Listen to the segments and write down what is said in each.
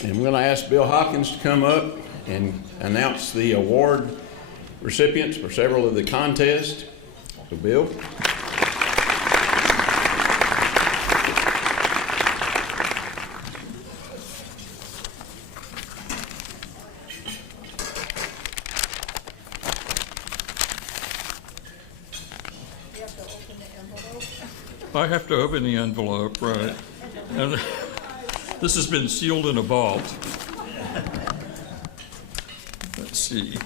And I'm going to ask Bill Hopkins to come up and announce the award recipients for several of the contests. So, Bill. I have to open the envelope, right? And this has been sealed in a vault. Let's see.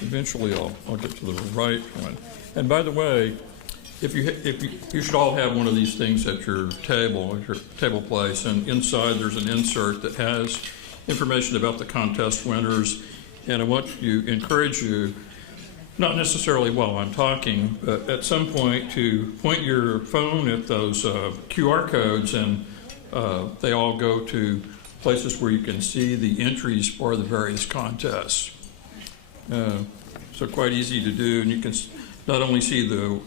Eventually, I'll get to the right one. And by the way, you should all have one of these things at your table place, and inside there's an insert that has information about the contest winners. And I want to encourage you, not necessarily while I'm talking, but at some point to point your phone at those QR codes, and they all go to places where you can see the entries for the various contests. So quite easy to do, and you can not only see the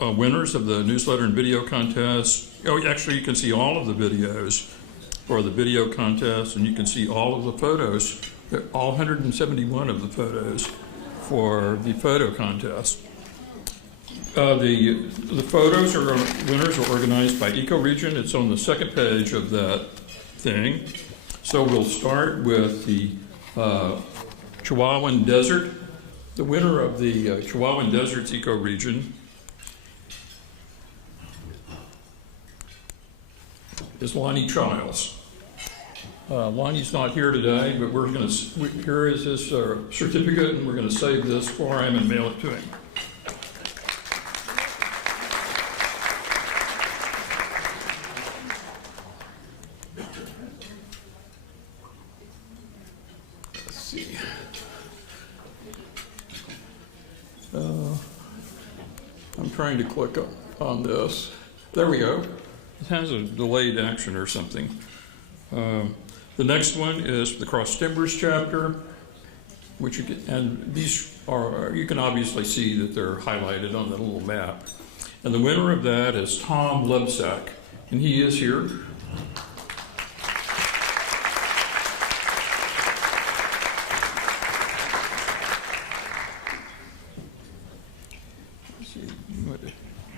winners of the newsletter and video contest. Oh, actually, you can see all of the videos for the video contest, and you can see all of the photos, all 171 of the photos for the photo contest. The photos are winners are organized by ecoregion. It's on the second page of that thing. So we'll start with the Chihuahuan Desert. The winner of the Chihuahuan Desert's ecoregion is Lonnie Childs. Lonnie's not here today, but here is his certificate, and we're going to save this for him and mail it to him. Let's see. I'm trying to click on this. There we go. It has a delayed action or something. The next one is the Cross Timbers chapter, which you can, and these are, you can obviously see that they're highlighted on the little map. And the winner of that is Tom Lebsack, and he is here.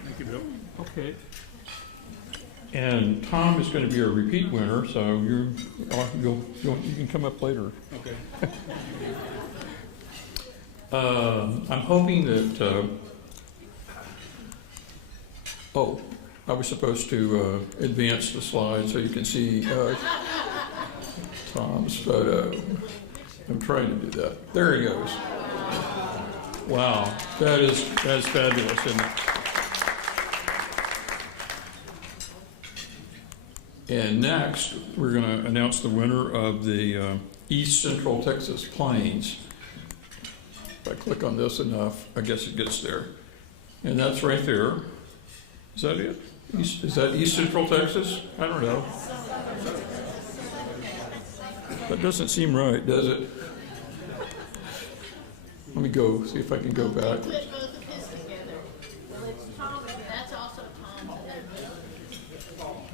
Thank you, Bill. Okay. And Tom is going to be a repeat winner, so you can come up later. Okay. I'm hoping that. I was supposed to advance the slide so you can see Tom's photo. I'm trying to do that. There he goes. Wow, that's fabulous, isn't it? And next, we're going to announce the winner of the East Central Texas Plains. If I click on this enough, I guess it gets there. And that's right there. Is that it? Is that East Central Texas? I don't know. That doesn't seem right, does it? Let me go, see if I can go back. Put both of his together. Well, it's Tom, and that's also Tom's.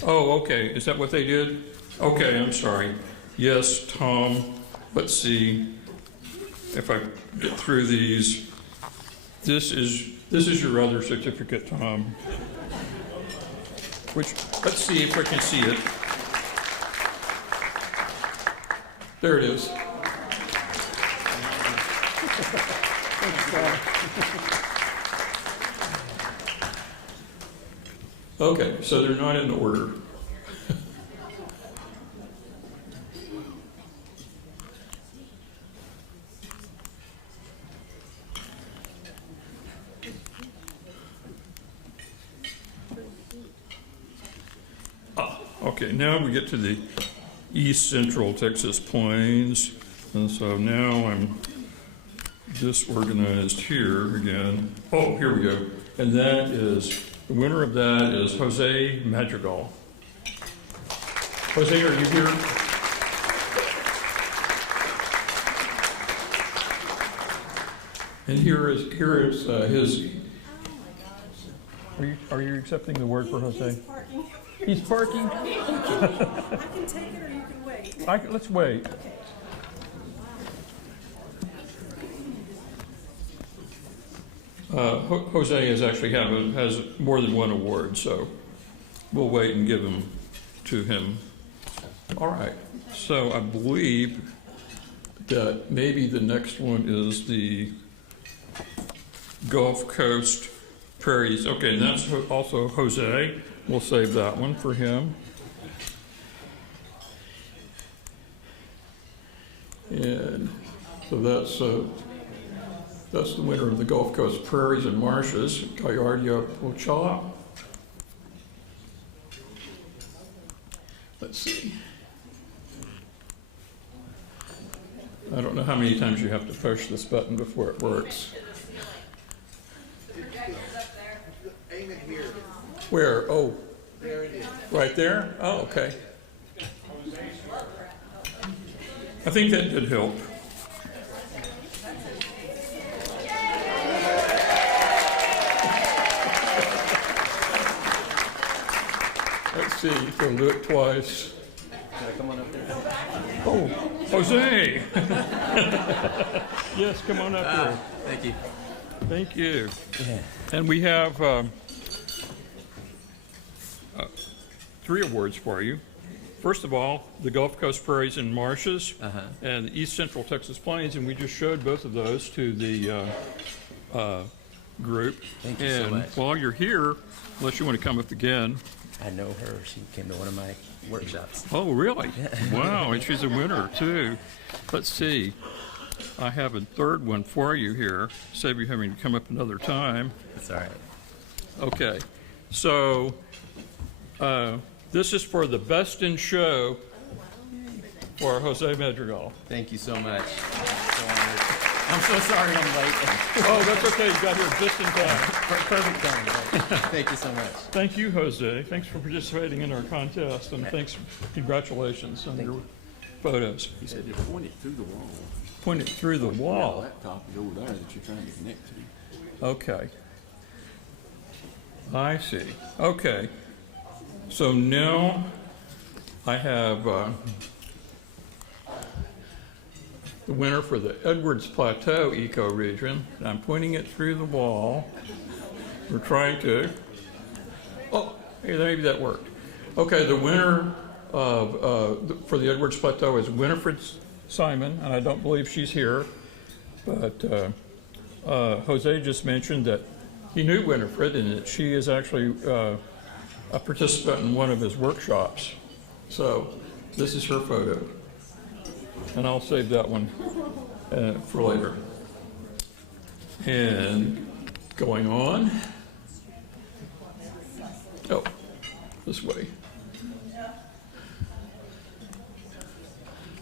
Oh, okay. Is that what they did? Okay, I'm sorry. Yes, Tom. Let's see if I get through these. This is your other certificate, Tom. Which, let's see if I can see it. There it is. Okay, so they're not in order. Okay, now we get to the East Central Texas Plains. And so now I'm disorganized here again. Oh, here we go. And that is, the winner of that is Jose Madrigal. Jose, are you here? And here is his Are you accepting the word for Jose? He's parking. He's parking? I can take it or you can wait. Let's wait. Jose has more than one award, so we'll wait and give him to him. All right. So I believe that maybe the next one is the Gulf Coast Prairies. Okay, and that's also Jose. We'll save that one for him. And so that's the winner of the Gulf Coast Prairies and Marshes, Gallardia Ochala. Let's see. I don't know how many times you have to push this button before it works. Aim it here. Where? Oh, There it is. right there? Oh, okay. I think that did help. Let's see, so do it twice. Come on up there. Oh, Jose! Yes, come on up here. Thank you. Thank you. And we have 3 awards for you. First of all, the Gulf Coast Prairies and Marshes and the East Central Texas Plains, and we just showed both of those to the group. Thank you so much. While you're here, unless you want to come up again. I know her. She came to one of my workshops. Oh, really? Wow, and she's a winner, too. Let's see. I have a third one for you here. Save you having to come up another time. It's all right. Okay. So, this is for the Best in Show for Jose Madrigal. Thank you so much. I'm so honored. I'm so sorry I'm late. Oh, that's okay. You got here just in time. Perfect time. Thank you so much. Thank you, Jose. Thanks for participating in our contest, and congratulations on your photos. He said, point it through the wall. Point it through the The wall. laptop is over there that you're trying to connect to. Okay. I see. Okay. So now I have the winner for the Edwards Plateau ecoregion. I'm pointing it through the wall. We're trying to. Oh, hey, maybe that worked. Okay, the winner for the Edwards Plateau is Winifred Simon, and I don't believe she's here. But Jose just mentioned that he knew Winifred and that she is actually a participant in one of his workshops. So this is her photo. And I'll save that one for later. And going on. Oh, this way.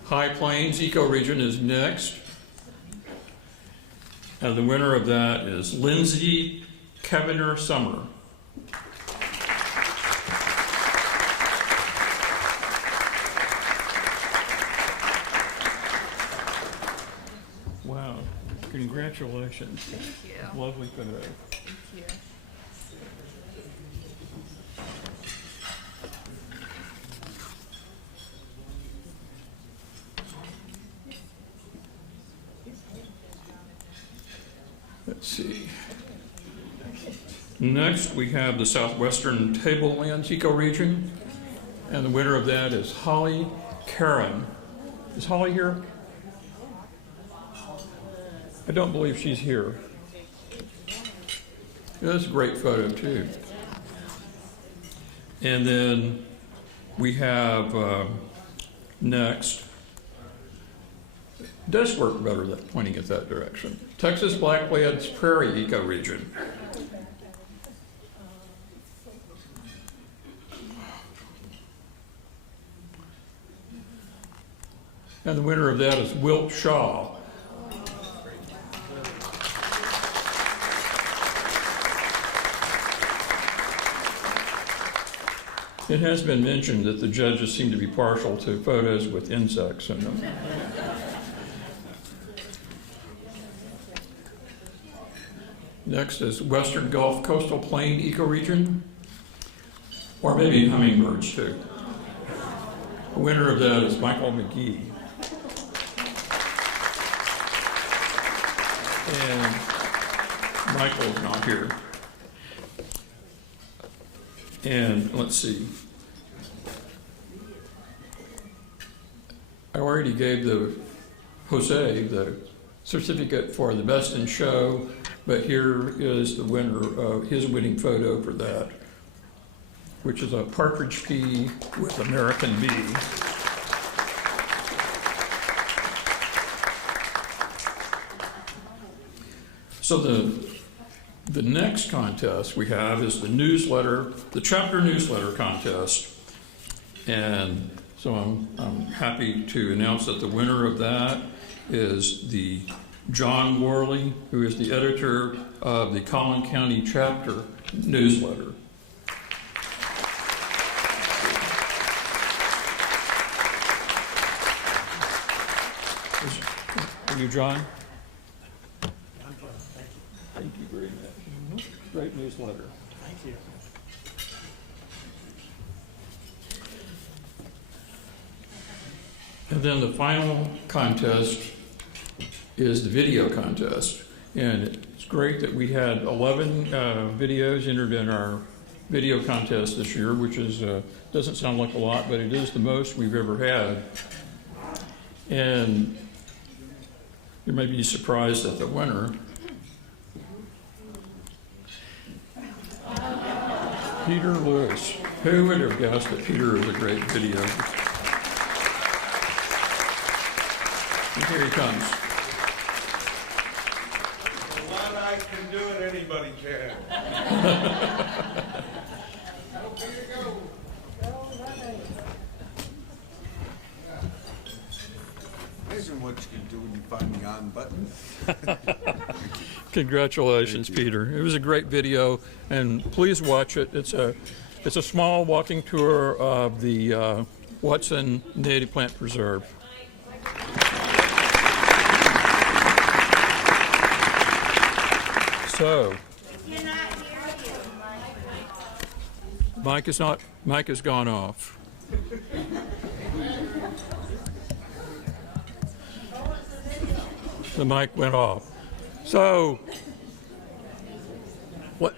High Plains ecoregion is next. And the winner of that is Lindsay Kavanagh Summer. Wow, congratulations. Thank you. Lovely photo. Thank you. Let's see. Next, we have the Southwestern Tablelands ecoregion, and the winner of that is Holly Karen. Is Holly here? I don't believe she's here. Yeah, that's a great photo, too. And then we have next. It does work better that pointing it that direction. Texas Blacklead's Prairie ecoregion. And the winner of that is Wilt Shaw. It has been mentioned that the judges seem to be partial to photos with insects in them. Next is Western Gulf Coastal Plain Ecoregion, or maybe hummingbirds too. The winner of that is Michael McGee. And Michael's not here. And let's see. I already gave Jose the certificate for the best in show, but here is the winner, his winning photo for that, which is a partridge pea with American bee. So the next contest we have is the newsletter, the chapter newsletter contest. And so I'm happy to announce that the winner of that is the John Worley, who is the editor of the Collin County chapter newsletter. Are you John? Thank you very much. Great newsletter. Thank you. And then the final contest is the video contest. And it's great that we had 11 videos entered in our video contest this year, which is doesn't sound like a lot, but it is the most we've ever had. And you may be surprised at the winner. Peter Lewis. Who would have guessed that Peter is a great video? And here he comes. What I can do it, anybody can. Imagine what you can do when you find the on button. Congratulations, Peter. It was a great video, and please watch it. It's a small walking tour of the Watson Native Plant Preserve. So, Mike has gone off. The mic went off. So, what?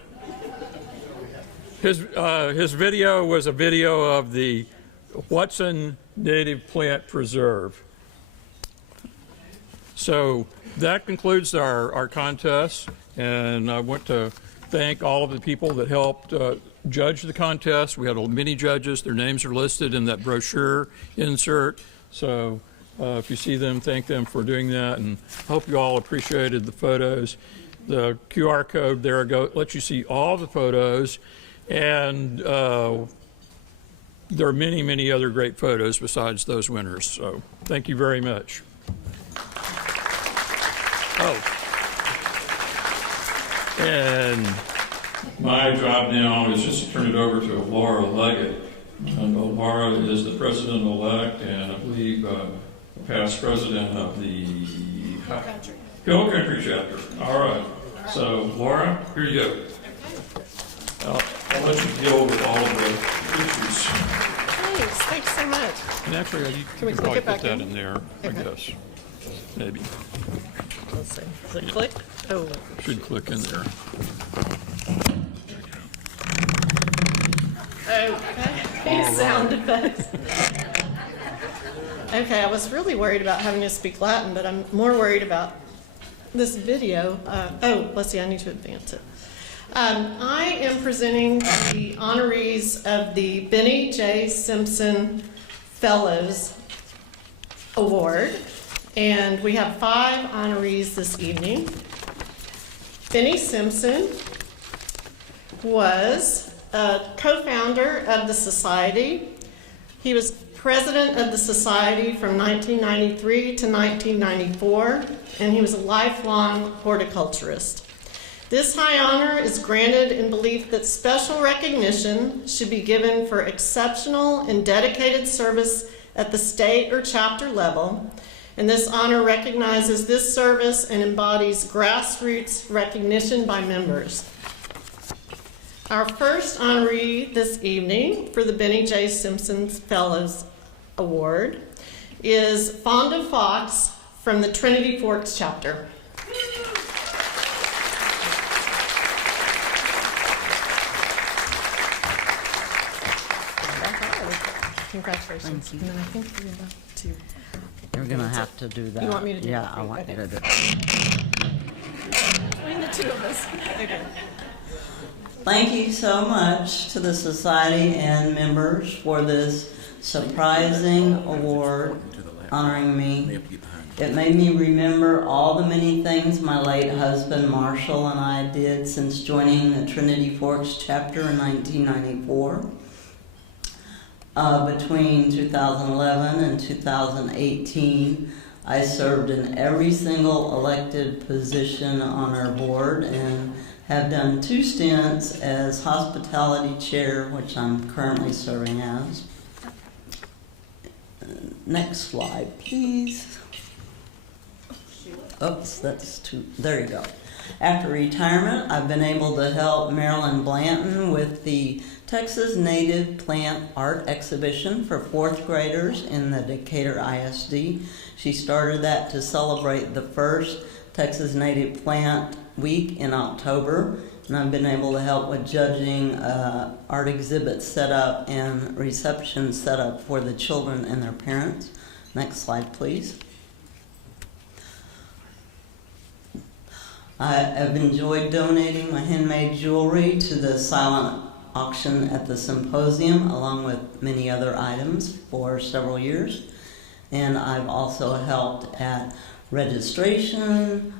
His video was a video of the Watson Native Plant Preserve. So that concludes our contest, and I want to thank all of the people that helped judge the contest. We had many judges. Their names are listed in that brochure insert. So if you see them, thank them for doing that, and hope you all appreciated the photos. The QR code there lets you see all the photos, and there are many, many other great photos besides those winners. So thank you very much. Oh, and my job now is just to turn it over to Laura Legett. And Laura is the president-elect and I believe past president of the Hill Country chapter. All right. So, Laura, here you go. I'll let you deal with all of the issues. Thanks so much. And actually, you Can we can click probably it back put that in? in there, I guess. Maybe. Let's see. Does it click? Oh. Should click in there. Okay. Sound effects. Okay, I was really worried about having to speak Latin, but I'm more worried about this video. Let's see, I need to advance it. I am presenting the honorees of the Benny J. Simpson Fellows Award, and we have 5 honorees this evening. Benny Simpson was a co-founder of the Society. He was president of the Society from 1993 to 1994, and he was a lifelong horticulturist. This high honor is granted in belief that special recognition should be given for exceptional and dedicated service at the state or chapter level, and this honor recognizes this service and embodies grassroots recognition by members. Our first honoree this evening for the Benny J. Simpson Fellows Award is Fonda Fox from the Trinity Forks chapter. Congratulations. Thank you. And then I think we're about to. You're gonna have to do that. You want me to do Yeah, that? I want Okay. you to do it. Between the two of us. Okay. Thank you so much to the Society and members for this surprising award honoring me. It made me remember all the many things my late husband Marshall and I did since joining the Trinity Forks chapter in 1994. Between 2011 and 2018, I served in every single elected position on our board and have done 2 stints as hospitality chair, which I'm currently serving as. Next slide, please. Oops, that's too, there you go. After retirement, I've been able to help Marilyn Blanton with the Texas Native Plant Art Exhibition for 4th graders in the Decatur ISD. She started that to celebrate the first Texas Native Plant Week in October, and I've been able to help with judging art exhibits set up and reception set up for the children and their parents. Next slide, please. I have enjoyed donating my handmade jewelry to the silent auction at the symposium, along with many other items, for several years. And I've also helped at registration,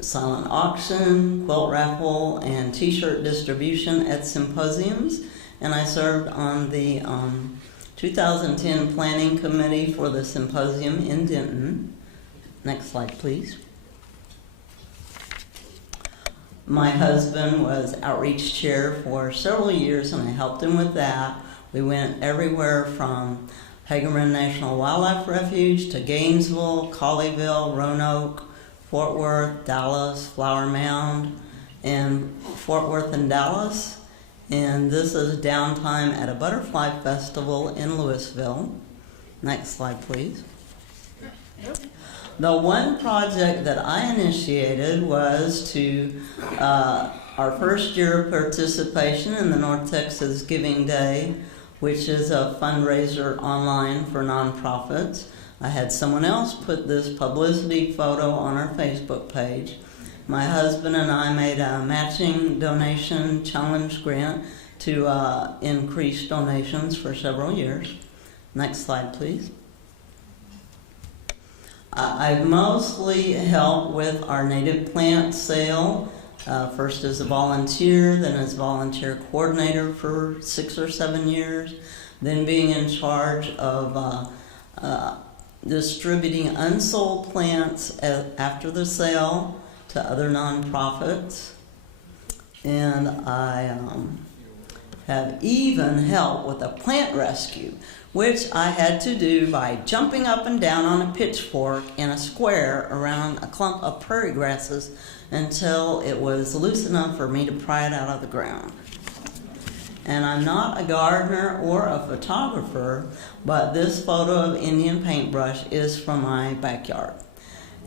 silent auction, quilt raffle, and t-shirt distribution at symposiums. And I served on the 2010 planning committee for the symposium in Denton. Next slide, please. My husband was outreach chair for several years, and I helped him with that. We went everywhere from Hagerman National Wildlife Refuge to Gainesville, Colleyville, Roanoke, Fort Worth, Dallas, Flower Mound, and Fort Worth and Dallas. And this is downtime at a butterfly festival in Louisville. Next slide, please. The one project that I initiated was to our first year of participation in the North Texas Giving Day, which is a fundraiser online for nonprofits. I had someone else put this publicity photo on our Facebook page. My husband and I made a matching donation challenge grant to increase donations for several years. Next slide, please. I've mostly helped with our native plant sale, first as a volunteer, then as volunteer coordinator for 6 or 7 years, then being in charge of distributing unsold plants after the sale to other nonprofits. And I have even helped with a plant rescue, which I had to do by jumping up and down on a pitchfork in a square around a clump of prairie grasses until it was loose enough for me to pry it out of the ground. And I'm not a gardener or a photographer, but this photo of Indian paintbrush is from my backyard.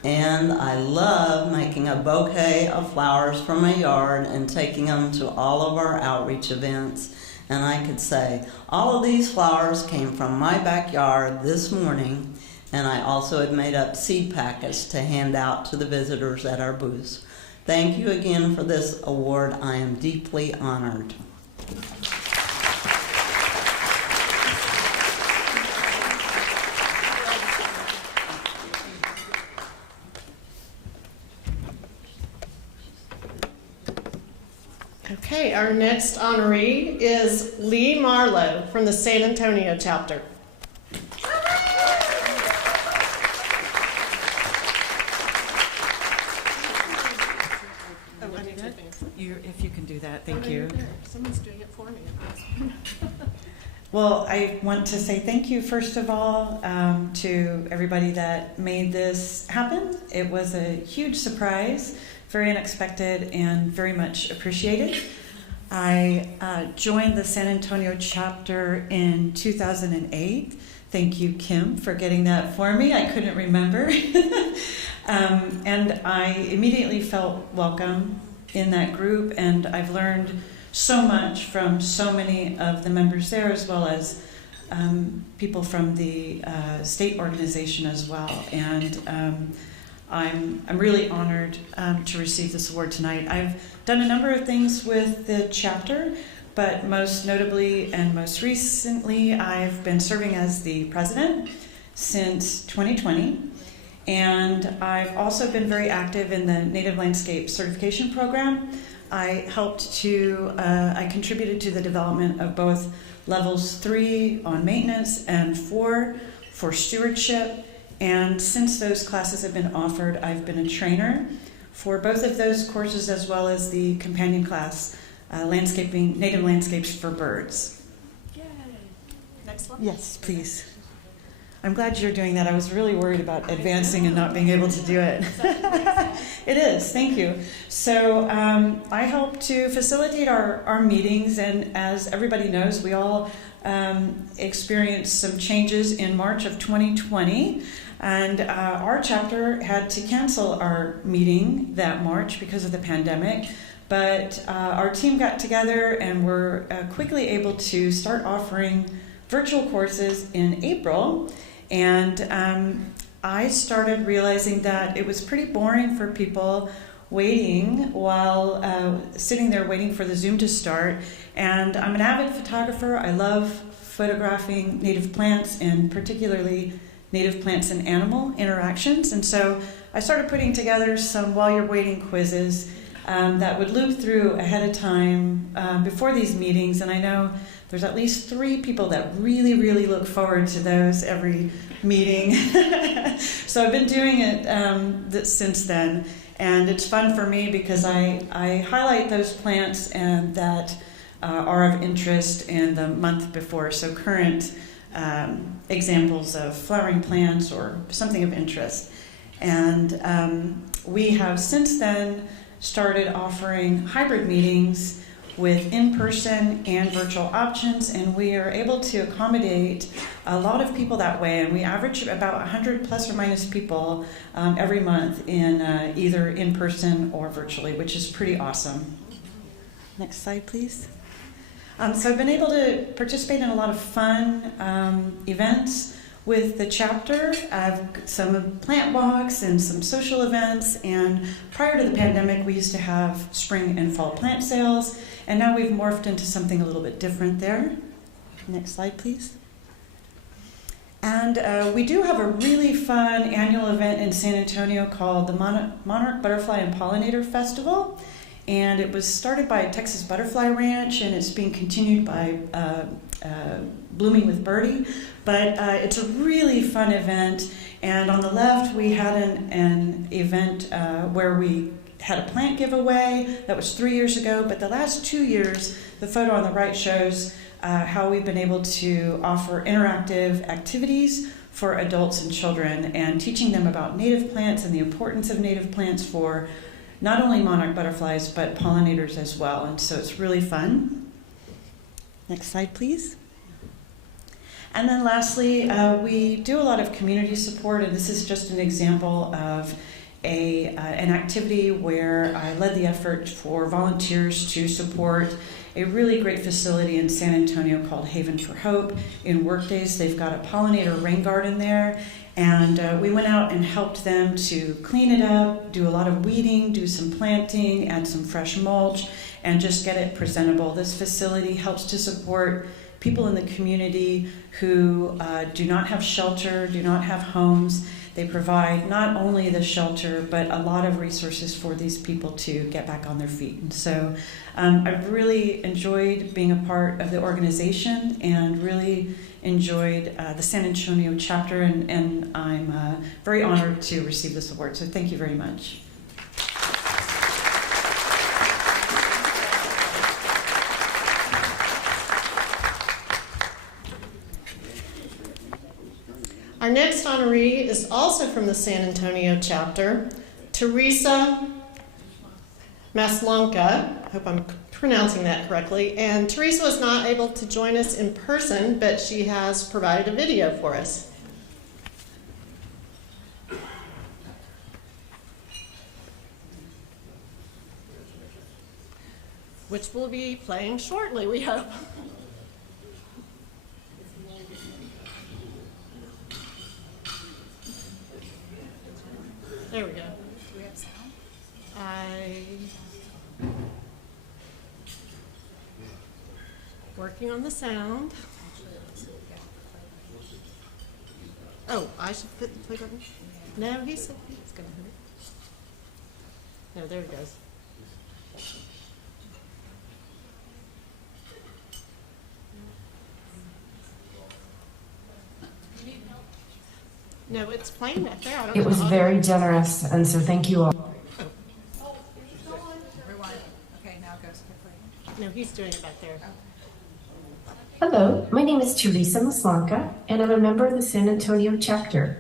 And I love making a bouquet of flowers from my yard and taking them to all of our outreach events. And I could say, all of these flowers came from my backyard this morning, and I also had made up seed packets to hand out to the visitors at our booths. Thank you again for this award. I am deeply honored. Okay, our next honoree is Lee Marlowe from the San Antonio chapter. If you can do that, thank you. Someone's doing it for me. Well, I want to say thank you, first of all, to everybody that made this happen. It was a huge surprise, very unexpected, and very much appreciated. I joined the San Antonio chapter in 2008. Thank you, Kim, for getting that for me. I couldn't remember. And I immediately felt welcome in that group, and I've learned so much from so many of the members there, as well as people from the state organization as well. And I'm really honored to receive this award tonight. I've done a number of things with the chapter, but most notably and most recently, I've been serving as the president since 2020. And I've also been very active in the Native Landscape Certification Program. I contributed to the development of both levels 3 on maintenance and 4 for stewardship. And since those classes have been offered, I've been a trainer for both of those courses, as well as the companion class, landscaping, native landscapes for birds. Yay. Next one. Yes, please. I'm glad you're doing that. I was really worried about advancing and not being able to do it. It is, thank you. So I help to facilitate our meetings, and as everybody knows, we all experienced some changes in March of 2020, and our chapter had to cancel our meeting that March because of the pandemic. But our team got together and were quickly able to start offering virtual courses in April. And I started realizing that it was pretty boring for people waiting while sitting there waiting for the Zoom to start. And I'm an avid photographer. I love photographing native plants, and particularly native plants and animal interactions. And so I started putting together some while you're waiting quizzes that would loop through ahead of time before these meetings. And I know there's at least 3 people that really, really look forward to those every meeting. So I've been doing it since then. And it's fun for me because I highlight those plants and that are of interest in the month before. So current examples of flowering plants or something of interest. And we have since then started offering hybrid meetings with in-person and virtual options, and we are able to accommodate a lot of people that way, and we average about 100 plus or minus people every month in either in-person or virtually, which is pretty awesome. Next slide, please. So I've been able to participate in a lot of fun events with the chapter. I've some plant walks and some social events, and prior to the pandemic we used to have spring and fall plant sales, and now we've morphed into something a little bit different there. Next slide, please. And we do have a really fun annual event in San Antonio called the Monarch Butterfly and Pollinator Festival, and it was started by Texas Butterfly Ranch, and it's being continued by Blooming with Birdie. But it's a really fun event, and on the left we had an event where we had a plant giveaway. That was 3 years ago, but the last 2 years, the photo on the right shows how we've been able to offer interactive activities for adults and children, and teaching them about native plants and the importance of native plants for not only monarch butterflies, but pollinators as well. And so it's really fun. Next slide, please. And then lastly, we do a lot of community support, and this is just an example of an activity where I led the effort for volunteers to support a really great facility in San Antonio called Haven for Hope. In workdays, they've got a pollinator rain garden there, and we went out and helped them to clean it up, do a lot of weeding, do some planting, add some fresh mulch, and just get it presentable. This facility helps to support people in the community who do not have shelter, do not have homes. They provide not only the shelter, but a lot of resources for these people to get back on their feet. And so I've really enjoyed being a part of the organization and really enjoyed the San Antonio chapter, and I'm very honored to receive this award. So thank you very much. next honoree is also from the San Antonio chapter, Teresa Maslonka. I hope I'm pronouncing that correctly. And Teresa was not able to join us in person, but she has provided a video for us. Which will be playing shortly, we hope. There we go. Do we have sound? Working on the sound. Oh, I should put the play button? No, he said he's going to hit it. No, there it goes. No, it's playing back there. I don't know. It was very generous, and so thank you all. Rewind. Okay, now it goes. No, he's doing it back there. Hello, my name is Teresa Maslonka, and I'm a member of the San Antonio chapter.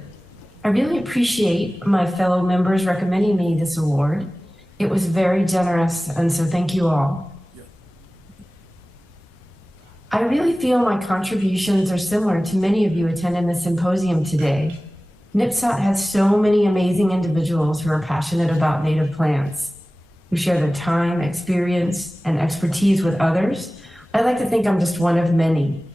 I really appreciate my fellow members recommending me this award. It was very generous, and so thank you all. I really feel my contributions are similar to many of you attending the symposium today. NPSOT has so many amazing individuals who are passionate about native plants, who share their time, experience, and expertise with others. I like to think I'm just one of many.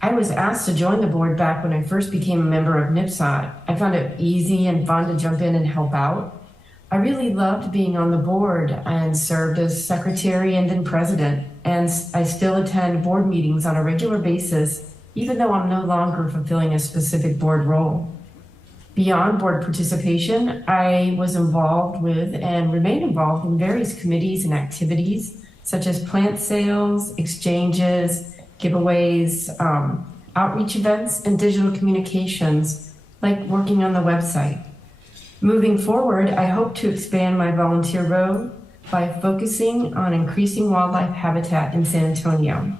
I was asked to join the board back when I first became a member of NPSOT. I found it easy and fun to jump in and help out. I really loved being on the board and served as secretary and then president, and I still attend board meetings on a regular basis, even though I'm no longer fulfilling a specific board role. Beyond board participation, I was involved with and remain involved in various committees and activities, such as plant sales, exchanges, giveaways, outreach events, and digital communications, like working on the website. Moving forward, I hope to expand my volunteer role by focusing on increasing wildlife habitat in San Antonio.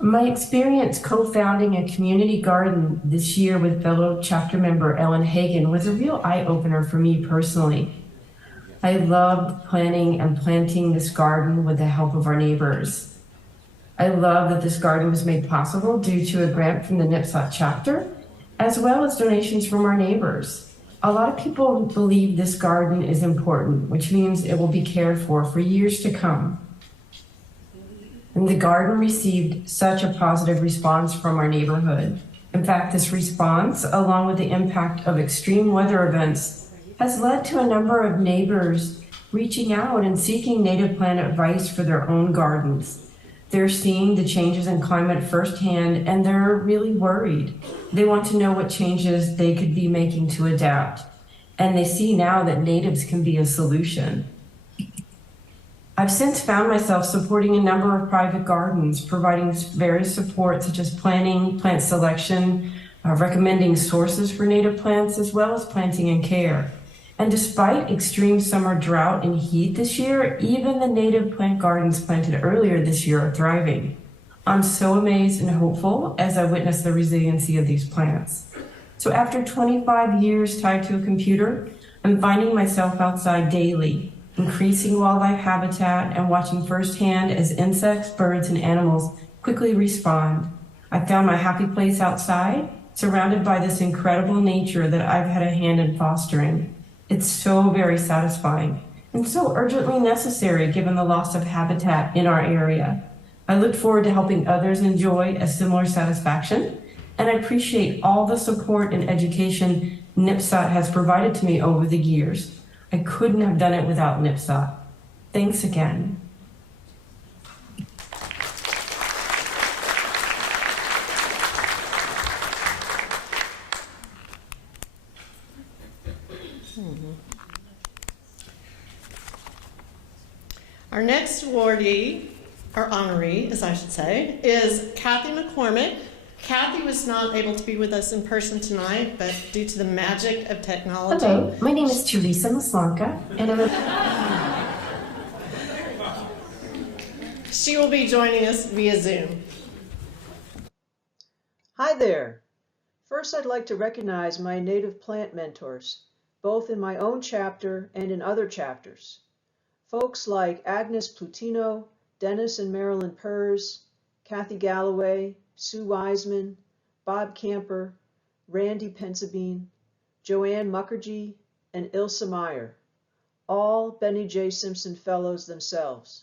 My experience co-founding a community garden this year with fellow chapter member Ellen Hagan was a real eye-opener for me personally. I loved planning and planting this garden with the help of our neighbors. I love that this garden was made possible due to a grant from the NPSOT chapter, as well as donations from our neighbors. A lot of people believe this garden is important, which means it will be cared for years to come. And the garden received such a positive response from our neighborhood. In fact, this response, along with the impact of extreme weather events, has led to a number of neighbors reaching out and seeking native plant advice for their own gardens. They're seeing the changes in climate firsthand, and they're really worried. They want to know what changes they could be making to adapt. And they see now that natives can be a solution. I've since found myself supporting a number of private gardens, providing various support such as planning, plant selection, recommending sources for native plants, as well as planting and care. And despite extreme summer drought and heat this year, even the native plant gardens planted earlier this year are thriving. I'm so amazed and hopeful as I witness the resiliency of these plants. So after 25 years tied to a computer, I'm finding myself outside daily, increasing wildlife habitat and watching firsthand as insects, birds, and animals quickly respond. I found my happy place outside, surrounded by this incredible nature that I've had a hand in fostering. It's so very satisfying and so urgently necessary given the loss of habitat in our area. I look forward to helping others enjoy a similar satisfaction, and I appreciate all the support and education NPSOT has provided to me over the years. I couldn't have done it without NPSOT. Thanks again. Our next awardee, or honoree, as I should say, is Kathy McCormick. Kathy was not able to be with us in person tonight, but due to the magic of technology. Hello, my name is Teresa Maslonka, and I'm She will be joining us via Zoom. Hi there. First, I'd like to recognize my native plant mentors, both in my own chapter and in other chapters. Folks like Agnes Plutino, Dennis and Marilyn Purrs, Kathy Galloway, Sue Wiseman, Bob Camper, Randy Pensabine, Joanne Mukherjee, and Ilsa Meyer, all Benny J. Simpson Fellows themselves,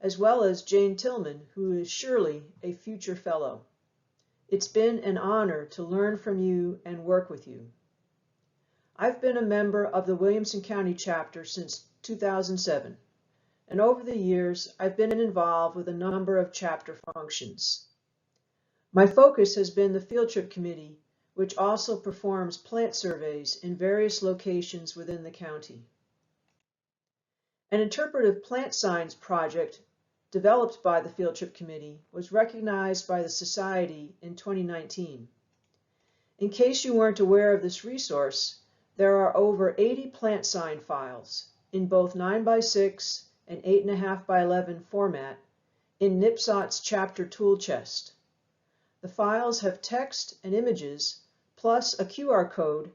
as well as Jane Tillman, who is surely a future fellow. It's been an honor to learn from you and work with you. I've been a member of the Williamson County chapter since 2007, and over the years I've been involved with a number of chapter functions. My focus has been the Field Trip Committee, which also performs plant surveys in various locations within the county. An interpretive plant signs project developed by the Field Trip Committee was recognized by the Society in 2019. In case you weren't aware of this resource, there are over 80 plant sign files in both 9x6 and 8.5x11 format in NIPSOT's chapter tool chest. The files have text and images plus a QR code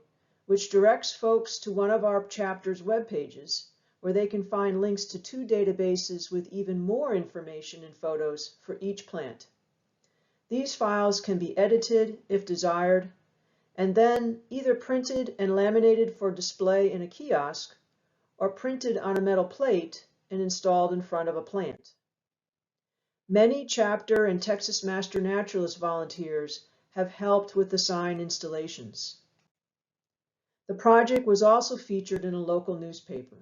which directs folks to one of our chapter's web pages where they can find links to 2 databases with even more information and photos for each plant. These files can be edited if desired, and then either printed and laminated for display in a kiosk or printed on a metal plate and installed in front of a plant. Many chapter and Texas Master Naturalist volunteers have helped with the sign installations. The project was also featured in a local newspaper.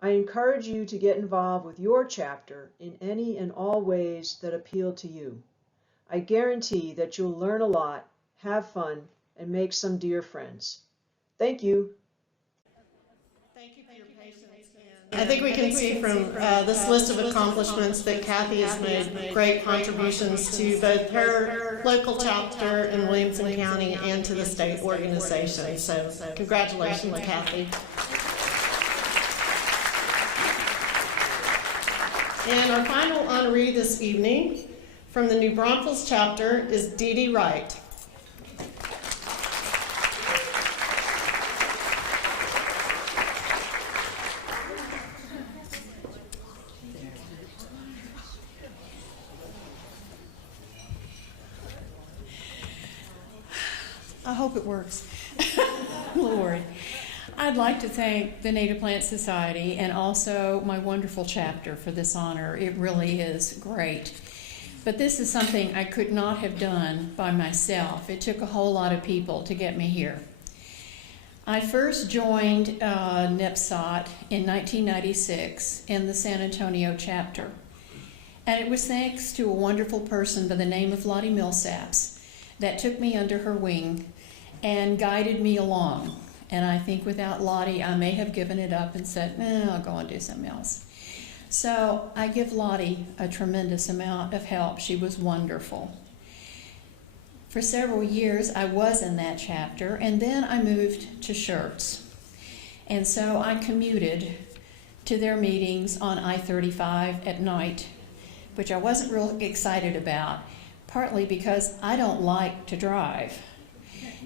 I encourage you to get involved with your chapter in any and all ways that appeal to you. I guarantee that you'll learn a lot, have fun, and make some dear friends. Thank you. Thank you for your patience. I think we can see from this list of accomplishments that Kathy has made great contributions to both her local chapter in Williamson County and to the state organization. So congratulations, Kathy. And our final honoree this evening from the New Braunfels chapter is Dee Dee Wright. I hope it works. Lord. I'd like to thank the Native Plant Society and also my wonderful chapter for this honor. It really is great. But this is something I could not have done by myself. It took a whole lot of people to get me here. I first joined NIPSOT in 1996 in the San Antonio chapter. And it was thanks to a wonderful person by the name of Lottie Millsaps that took me under her wing and guided me along. And I think without Lottie, I may have given it up and said, I'll go and do something else. So I give Lottie a tremendous amount of help. She was wonderful. For several years, I was in that chapter, and then I moved to Schertz. And so I commuted to their meetings on I-35 at night, which I wasn't real excited about, partly because I don't like to drive.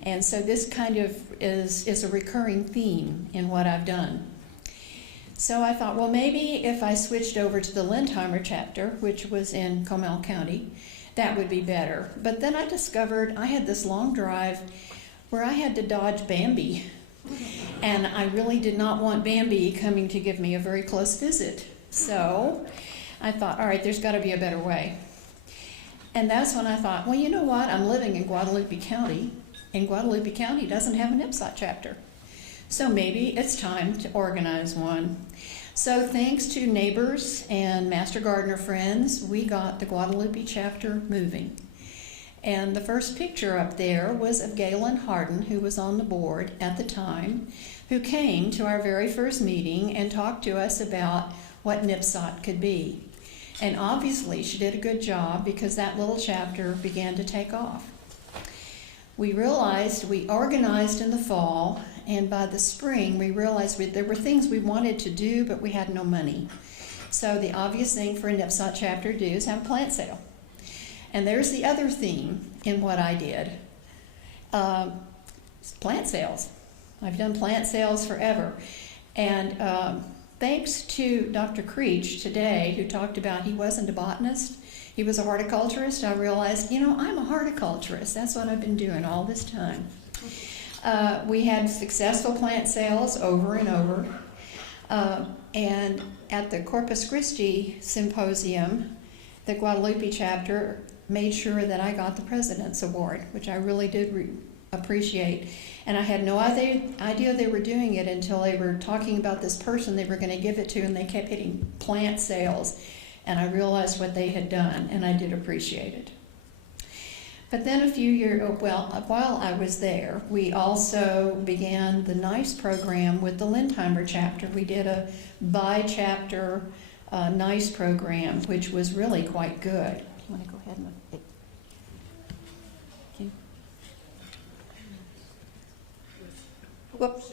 And so this kind of is a recurring theme in what I've done. So I thought, well, maybe if I switched over to the Lindheimer chapter, which was in Comal County, that would be better. But then I discovered I had this long drive where I had to dodge Bambi. And I really did not want Bambi coming to give me a very close visit. So I thought, all right, there's got to be a better way. And that's when I thought, well, you know what? I'm living in Guadalupe County, and Guadalupe County doesn't have an IPSOT chapter. So maybe it's time to organize one. So thanks to neighbors and Master Gardener friends, we got the Guadalupe chapter moving. And the first picture up there was of Galen Harden, who was on the board at the time, who came to our very first meeting and talked to us about what NIPSOT could be. And obviously she did a good job because that little chapter began to take off. We organized in the fall, and by the spring we realized there were things we wanted to do, but we had no money. So the obvious thing for a NIPSOT chapter to do is have a plant sale. And there's the other theme in what I did. Plant sales. I've done plant sales forever. And thanks to Dr. Creech today, who talked about he wasn't a botanist, he was a horticulturist, I realized, I'm a horticulturist. That's what I've been doing all this time. We had successful plant sales over and over. And at the Corpus Christi Symposium, the Guadalupe chapter made sure that I got the President's Award, which I really did appreciate. And I had no idea they were doing it until they were talking about this person they were going to give it to, and they kept hitting plant sales. And I realized what they had done, and I did appreciate it. But then a few years, while I was there, we also began the NICE program with the Lindheimer chapter. We did a by-chapter NICE program, which was really quite good. You want to go ahead and... Whoops.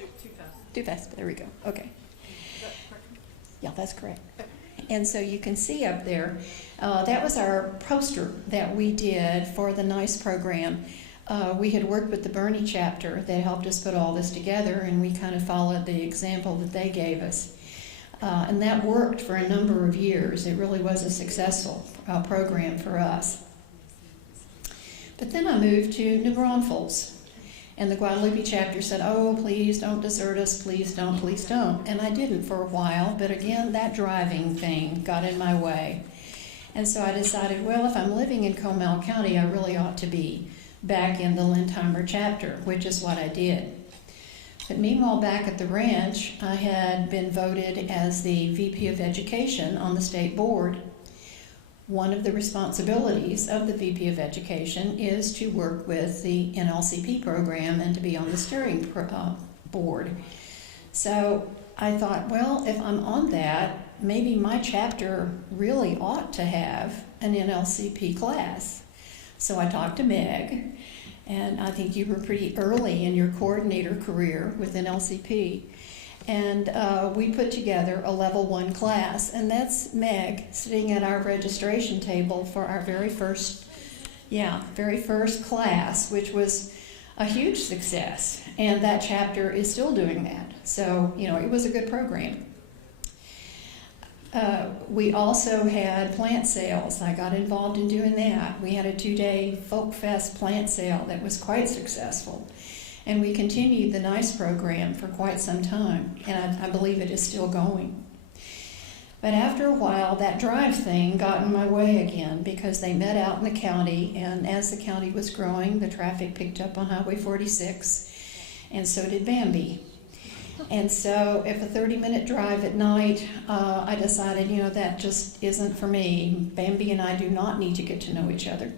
Too fast. There we go. Okay. Yeah, that's correct. And so you can see up there, that was our poster that we did for the NICE program. We had worked with the Bernie chapter that helped us put all this together, and we kind of followed the example that they gave us. And that worked for a number of years. It really was a successful program for us. But then I moved to New Braunfels. And the Guadalupe chapter said, oh, please don't desert us, please don't. And I didn't for a while, but again, that driving thing got in my way. And so I decided, well, if I'm living in Comal County, I really ought to be back in the Lindheimer chapter, which is what I did. But meanwhile, back at the ranch, I had been voted as the VP of Education on the state board. One of the responsibilities of the VP of Education is to work with the NLCP program and to be on the steering board. So I thought, well, if I'm on that, maybe my chapter really ought to have an NLCP class. So I talked to Meg, and I think you were pretty early in your coordinator career with NLCP. And we put together a level 1 class, and that's Meg sitting at our registration table for our very first class, which was a huge success. And that chapter is still doing that. So, it was a good program. We also had plant sales. I got involved in doing that. We had a 2-day Folk Fest plant sale that was quite successful. And we continued the NICE program for quite some time, and I believe it is still going. But after a while, that drive thing got in my way again because they met out in the county, and as the county was growing, the traffic picked up on Highway 46, and so did Bambi. And so if a 30-minute drive at night, I decided, that just isn't for me. Bambi and I do not need to get to know each other.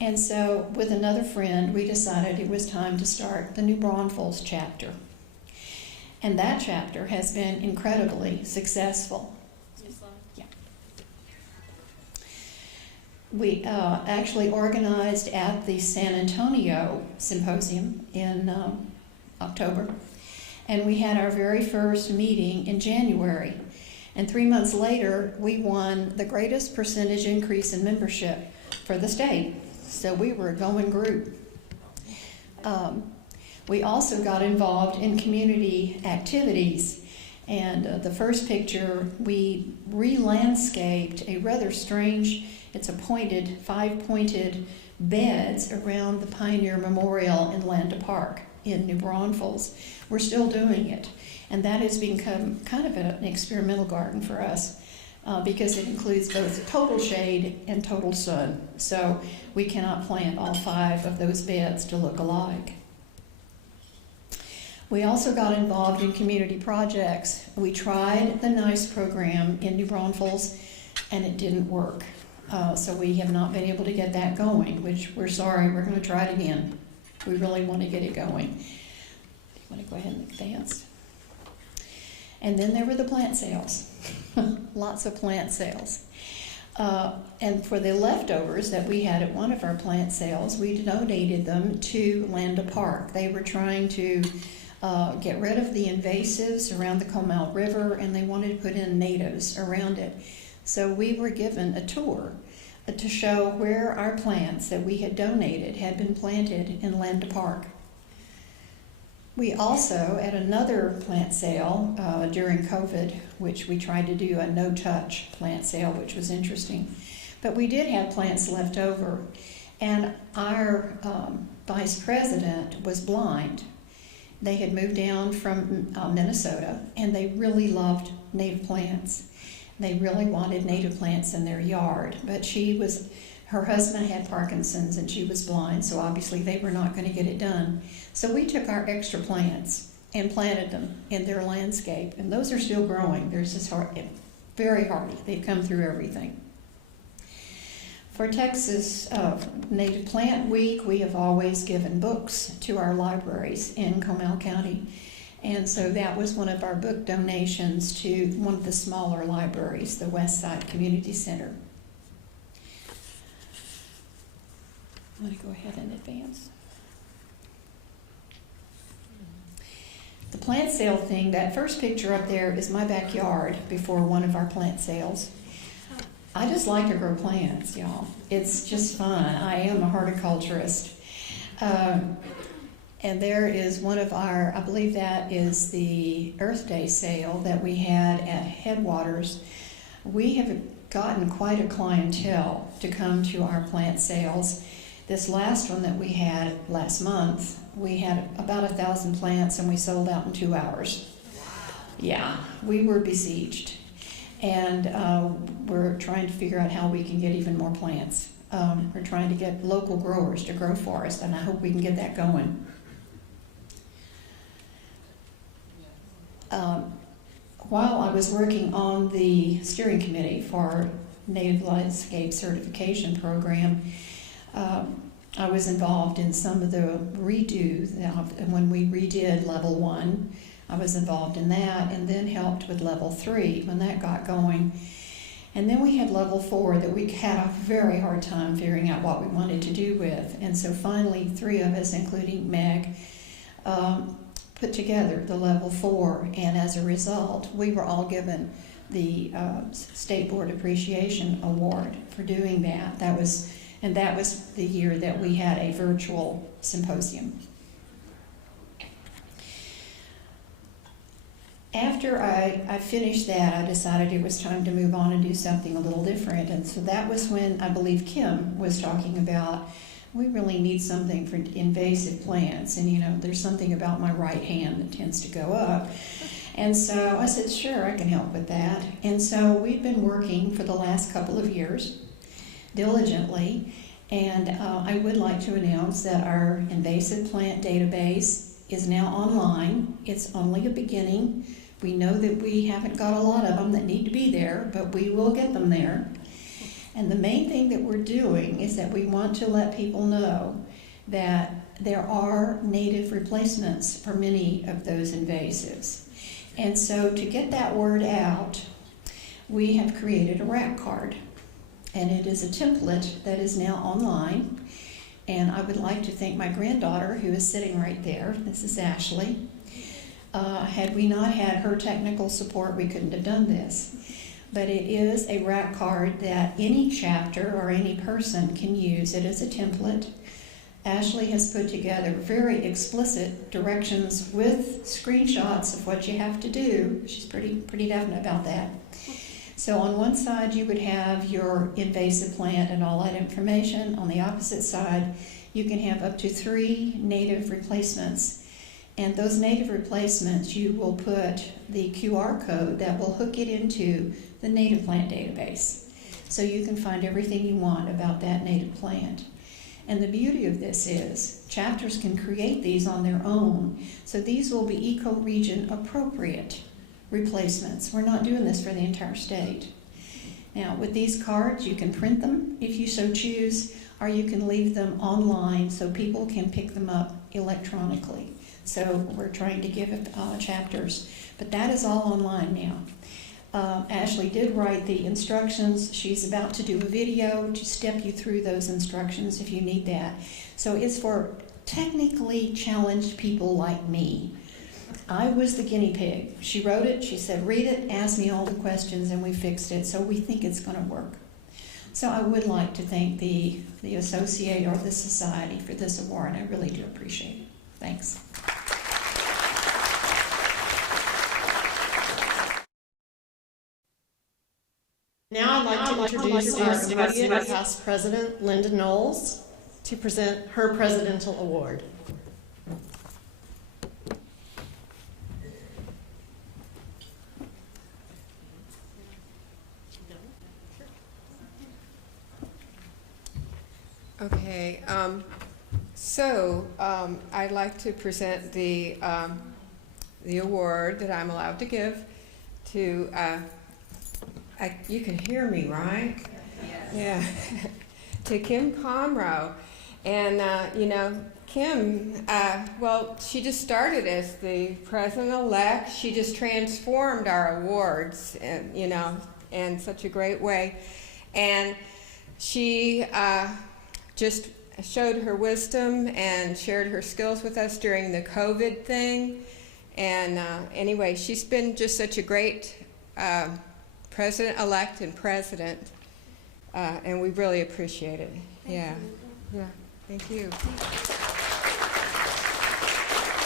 And so with another friend, we decided it was time to start the New Braunfels chapter. And that chapter has been incredibly successful. Yeah. We actually organized at the San Antonio Symposium in October. And we had our very first meeting in January. And 3 months later, we won the greatest percentage increase in membership for the state. So we were a going group. We also got involved in community activities. And the first picture, we re-landscaped a rather strange, it's a 5-pointed beds around the Pioneer Memorial in Landa Park in New Braunfels. We're still doing it. And that has become kind of an experimental garden for us. Because it includes both total shade and total sun. So we cannot plant all 5 of those beds to look alike. We also got involved in community projects. We tried the NICE program in New Braunfels, and it didn't work. So we have not been able to get that going, which we're sorry, we're going to try it again. We really want to get it going. Do you want to go ahead and advance? And then there were the plant sales. Lots of plant sales. And for the leftovers that we had at one of our plant sales, we donated them to Landa Park. They were trying to get rid of the invasives around the Comal River, and they wanted to put in natives around it. So we were given a tour to show where our plants that we had donated had been planted in Lambda Park. We also, at another plant sale during COVID, which we tried to do a no-touch plant sale, which was interesting, but we did have plants left over. And our vice president was blind. They had moved down from Minnesota, and they really loved native plants. They really wanted native plants in their yard, but her husband had Parkinson's and she was blind, so obviously they were not going to get it done. So we took our extra plants and planted them in their landscape, and those are still growing. They're just very hardy. They've come through everything. For Texas Native Plant Week, we have always given books to our libraries in Comal County. And so that was one of our book donations to one of the smaller libraries, the Westside Community Center. I'm going to go ahead and advance. The plant sale thing, that first picture up there is my backyard before one of our plant sales. I just like to grow plants, y'all. It's just fun. I am a horticulturist. And there is one of our, I believe that is the Earth Day sale that we had at Headwaters. We have gotten quite a clientele to come to our plant sales. This last one that we had last month, we had about 1,000 plants and we sold out in 2 hours. Yeah, we were besieged. And we're trying to figure out how we can get even more plants. We're trying to get local growers to grow for us, and I hope we can get that going. While I was working on the steering committee for Native Landscape Certification Program, I was involved in some of the redo. When we redid level 1, I was involved in that, and then helped with level 3 when that got going. And then we had level 4 that we had a very hard time figuring out what we wanted to do with. And so finally 3 of us, including Meg, put together the level 4, and as a result, we were all given the State Board Appreciation Award for doing that. That was the year that we had a virtual symposium. After I finished that, I decided it was time to move on and do something a little different, and so that was when I believe Kim was talking about we really need something for invasive plants, and there's something about my right hand that tends to go up. And so I said, sure, I can help with that. And so we've been working for the last couple of years diligently, and I would like to announce that our invasive plant database is now online. It's only a beginning. We know that we haven't got a lot of them that need to be there, but we will get them there. And the main thing that we're doing is that we want to let people know that there are native replacements for many of those invasives. And so to get that word out, we have created a rack card. And it is a template that is now online. And I would like to thank my granddaughter, who is sitting right there. This is Ashley. Had we not had her technical support, we couldn't have done this. But it is a rack card that any chapter or any person can use. It is a template. Ashley has put together very explicit directions with screenshots of what you have to do. She's pretty definite about that. So on one side you would have your invasive plant and all that information. On the opposite side you can have up to 3 native replacements. And those native replacements, you will put the QR code that will hook it into the native plant database. So you can find everything you want about that native plant. And the beauty of this is chapters can create these on their own. So these will be eco-region appropriate replacements. We're not doing this for the entire state. Now with these cards, you can print them if you so choose, or you can leave them online so people can pick them up electronically. So we're trying to give chapters, but that is all online now. Ashley did write the instructions. She's about to do a video to step you through those instructions if you need that. So it's for technically challenged people like me. I was the guinea pig. She wrote it, she said read it, ask me all the questions, and we fixed it, so we think it's going to work. So I would like to thank the associate or the society for this award. I really do appreciate it. Thanks. Now I'd like to introduce our immediate past president, Linda Knowles, to present her presidential award. Okay, I'd like to present the award that I'm allowed to give to, you can hear me, right? Yes. Yeah, to Kim Conrow. And, Kim, well, she just started as the president-elect. She just transformed our awards, in such a great way. And she just showed her wisdom and shared her skills with us during the COVID thing. And anyway, she's been just such a great president-elect and president, and we really appreciate it. Yeah. Thank you.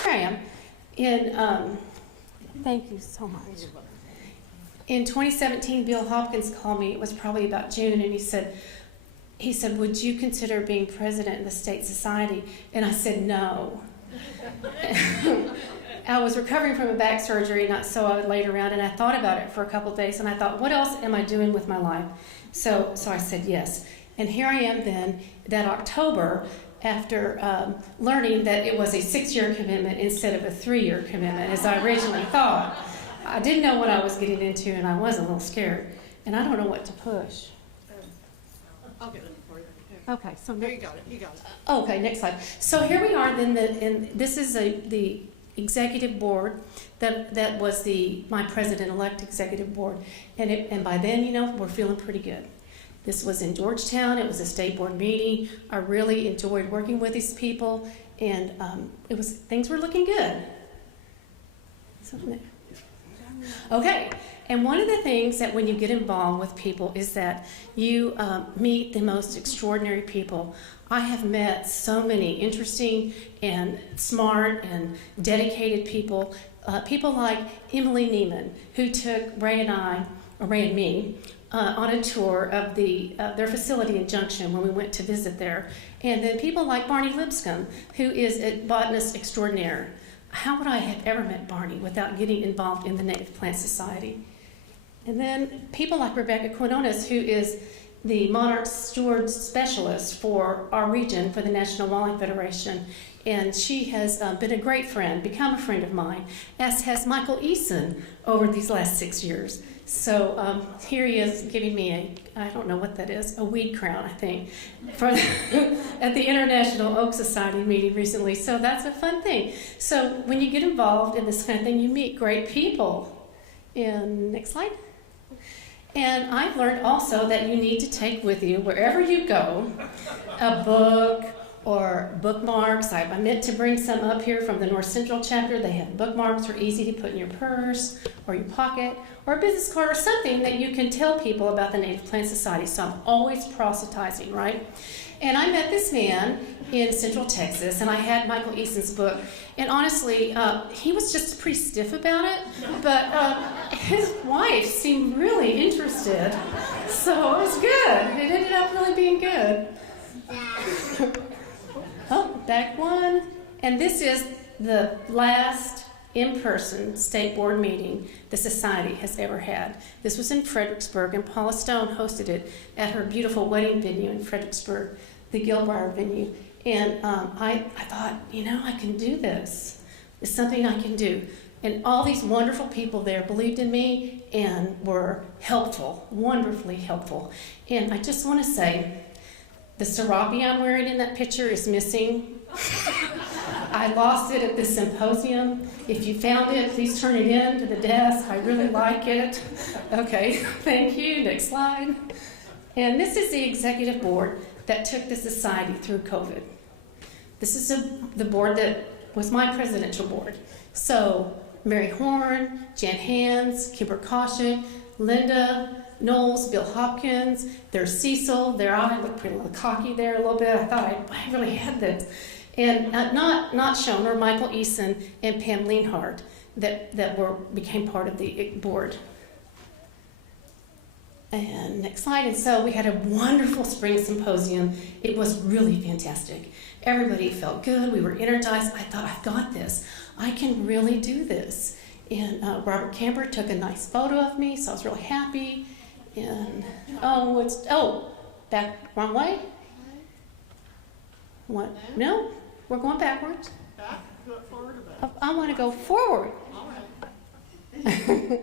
Here I am. Thank you so much. In 2017, Bill Hopkins called me. It was probably about June, and he said, would you consider being president of the state society? And I said, no. I was recovering from a back surgery, so I laid around, and I thought about it for a couple of days, and I thought, what else am I doing with my life? So I said yes. And here I am then, that October, after learning that it was a 6-year commitment instead of a 3-year commitment, as I originally thought. I didn't know what I was getting into, and I was a little scared. And I don't know what to push. I'll get it for you. Okay, so there you got it. You got it. Okay, next slide. So here we are. Then, and this is the executive board that was my president-elect executive board, and by then, we're feeling pretty good. This was in Georgetown. It was a state board meeting. I really enjoyed working with these people, and things were looking good. Okay. And one of the things that when you get involved with people is that you meet the most extraordinary people. I have met so many interesting and smart and dedicated people. People like Emily Neiman, who took Ray and me, on a tour of their facility in Junction when we went to visit there. And then people like Barney Lipscomb, who is a botanist extraordinaire. How would I have ever met Barney without getting involved in the Native Plant Society? And then people like Rebecca Quinones, who is the monarch steward specialist for our region for the National Wildlife Federation. And she has been a great friend, become a friend of mine, as has Michael Eason over these last 6 years. So here he is giving me I don't know what that is, a weed crown, I think, at the International Oak Society meeting recently. So that's a fun thing. So when you get involved in this kind of thing, you meet great people. And next slide. And I've learned also that you need to take with you, wherever you go, a book or bookmarks. I meant to bring some up here from the North Central chapter. They have bookmarks, are easy to put in your purse or your pocket, or a business card or something that you can tell people about the Native Plant Society. So I'm always proselytizing, right? And I met this man in Central Texas, and I had Michael Eason's book. And honestly, he was just pretty stiff about it, but his wife seemed really interested. So it was good. It ended up really being good. Oh, back one. And this is the last in-person state board meeting the Society has ever had. This was in Fredericksburg, and Paula Stone hosted it at her beautiful wedding venue in Fredericksburg, the Gilbriar venue. And I thought, I can do this. It's something I can do. And all these wonderful people there believed in me and were helpful, wonderfully helpful. And I just want to say, the serape I'm wearing in that picture is missing. I lost it at the symposium. If you found it, please turn it in to the desk. I really like it. Okay, thank you. Next slide. And this is the executive board that took the society through COVID. This is the board that was my presidential board. So Mary Horn, Jan Hans, Kimber Koshik, Linda, Knowles, Bill Hopkins, there's Cecil. There, I look pretty little cocky there a little bit. I thought I really had this. And not shown are Michael Eason and Pam Lienhardt that became part of the board. And next slide. And so we had a wonderful spring symposium. It was really fantastic. Everybody felt good. We were energized. I thought, I've got this. I can really do this. And Robert Camper took a nice photo of me, so I was really happy. And back wrong way. What? No, we're going backwards. Back, forward or back? I want to go forward. All right.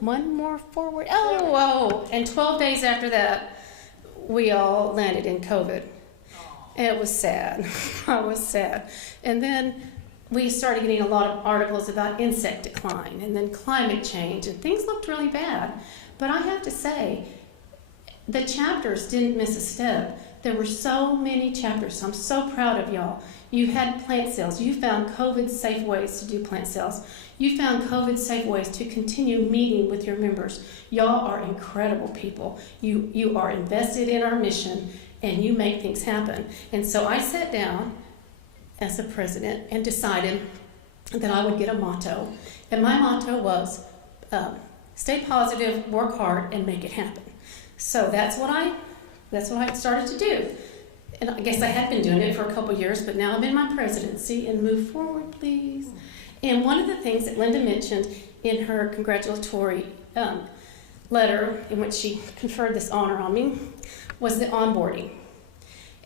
One more forward. Oh, and 12 days after that, we all landed in COVID. It was sad. I was sad. And then we started getting a lot of articles about insect decline and then climate change, and things looked really bad. But I have to say, the chapters didn't miss a step. There were so many chapters, so I'm so proud of y'all. You had plant sales. You found COVID-safe ways to do plant sales. You found COVID-safe ways to continue meeting with your members. Y'all are incredible people. You are invested in our mission, and you make things happen. And so I sat down as a president and decided that I would get a motto. And my motto was, stay positive, work hard, and make it happen. So that's what I started to do. And I guess I had been doing it for a couple years, but now I'm in my presidency. And move forward, please. And one of the things that Linda mentioned in her congratulatory letter, in which she conferred this honor on me, was the onboarding.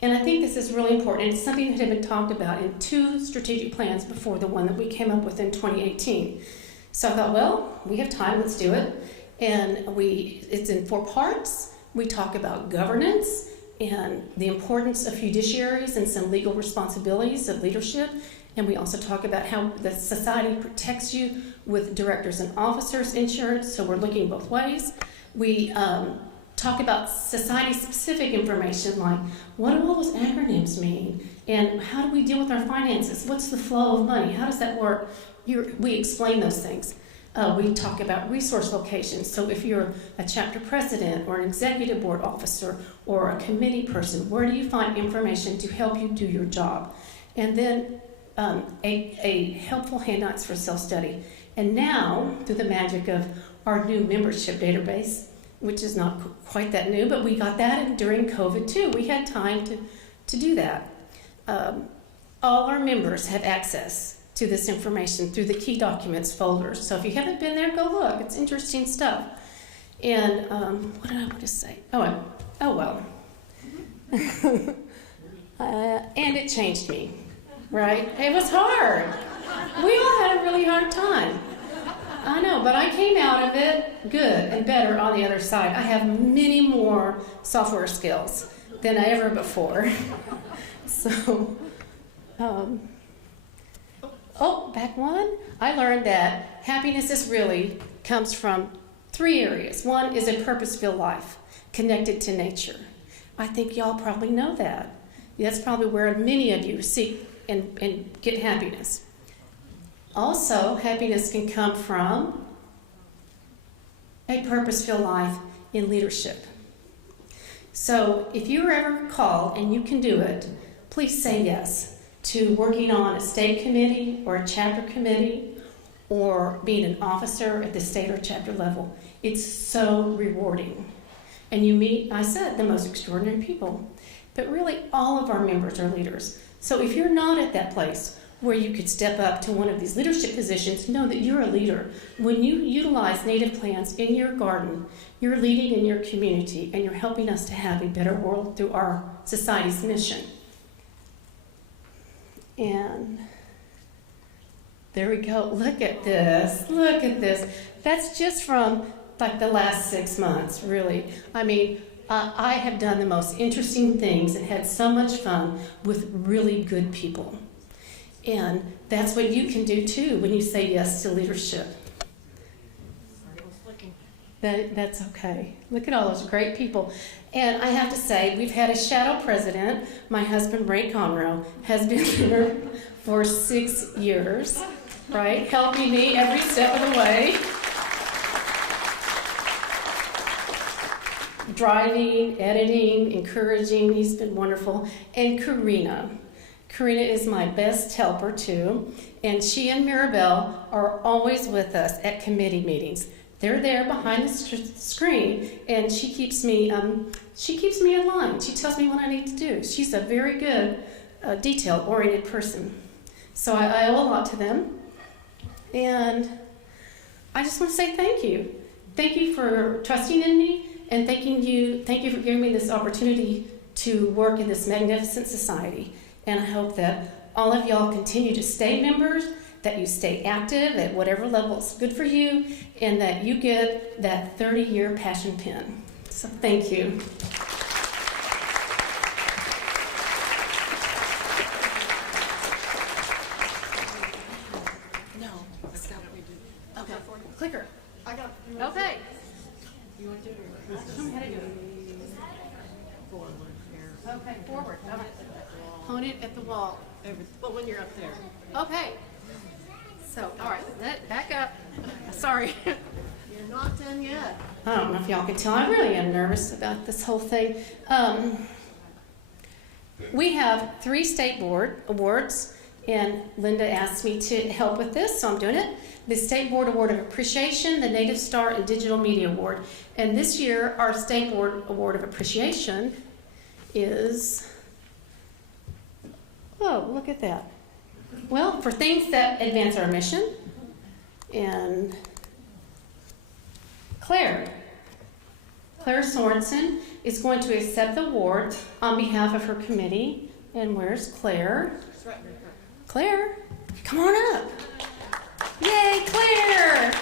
And I think this is really important. It's something that had been talked about in 2 strategic plans before the one that we came up with in 2018. So I thought, well, we have time, let's do it. And it's in 4 parts. We talk about governance and the importance of fiduciaries and some legal responsibilities of leadership. And we also talk about how the society protects you with directors and officers insurance, so we're looking both ways. We talk about society-specific information, like what do all those acronyms mean? And how do we deal with our finances? What's the flow of money? How does that work? We explain those things. We talk about resource locations. So if you're a chapter president or an executive board officer or a committee person, where do you find information to help you do your job? And then a helpful handouts for self-study. And now, through the magic of our new membership database, which is not quite that new, but we got that during COVID too. We had time to do that. All our members have access to this information through the key documents folders. So if you haven't been there, go look. It's interesting stuff. And what did I want to say? Oh well. And it changed me, right? It was hard. We all had a really hard time. I know, but I came out of it good and better on the other side. I have many more software skills than ever before. So, back one. I learned that happiness comes from 3 areas. One is a purpose-filled life, connected to nature. I think y'all probably know that. That's probably where many of you seek and get happiness. Also, happiness can come from a purpose-filled life in leadership. So if you're ever called, and you can do it, please say yes to working on a state committee or a chapter committee or being an officer at the state or chapter level. It's so rewarding. And you meet, I said, the most extraordinary people. But really, all of our members are leaders. So if you're not at that place where you could step up to one of these leadership positions, know that you're a leader. When you utilize native plants in your garden, you're leading in your community and you're helping us to have a better world through our society's mission. And there we go. Look at this. Look at this. That's just from like the last 6 months, really. I mean, I have done the most interesting things and had so much fun with really good people. And that's what you can do too when you say yes to leadership. That's okay. Look at all those great people. And I have to say, we've had a shadow president. My husband, Ray Conrow, has been here for 6 years, right? Helping me every step of the way. driving, editing, encouraging. He's been wonderful. And Karina. Karina is my best helper too. And she and Mirabelle are always with us at committee meetings. They're there behind the screen, and she keeps me in line. She tells me what I need to do. She's a very good, detail-oriented person. So I owe a lot to them. And I just want to say thank you. Thank you for trusting in me, and thank you for giving me this opportunity to work in this magnificent society. And I hope that all of y'all continue to stay members, that you stay active at whatever level is good for you, and that you get that 30-year passion pin. So thank you. Okay, clicker. I got. Okay. You want to do it? Show me how to do it. Okay, forward. All right. Point it at the wall. But when you're up there. Okay. So, all right, back up. Sorry. You're not done yet. I don't know if y'all can tell, I really am nervous about this whole thing. We have 3 state board awards, and Linda asked me to help with this, so I'm doing it. The State Board Award of Appreciation, the Native Star and Digital Media Award. And this year, our State Board Award of Appreciation is, oh, look at that. Well, for things that advance our mission. And Claire Sorensen is going to accept the award on behalf of her committee. And where's Claire? Claire, come on up. Yay, Claire!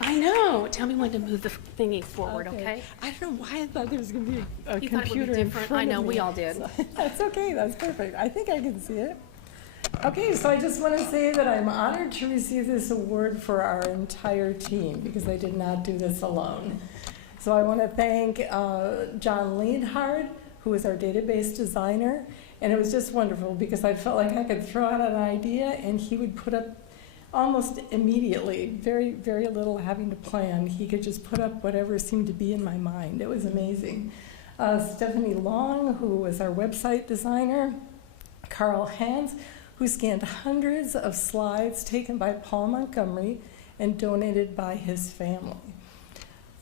I know. Tell me when to move the thingy forward, okay? I don't know why I thought there was going to be a You thought it would be computer in different? front I know, of me. we all did. That's okay. That's perfect. I think I can see it. Okay, so I just want to say that I'm honored to receive this award for our entire team because I did not do this alone. So I want to thank John Leadhard, who is our database designer, and it was just wonderful because I felt like I could throw out an idea and he would put up almost immediately, very, very little having to plan. He could just put up whatever seemed to be in my mind. It was amazing. Stephanie Long, who was our website designer, Carl Hans, who scanned hundreds of slides taken by Paul Montgomery and donated by his family.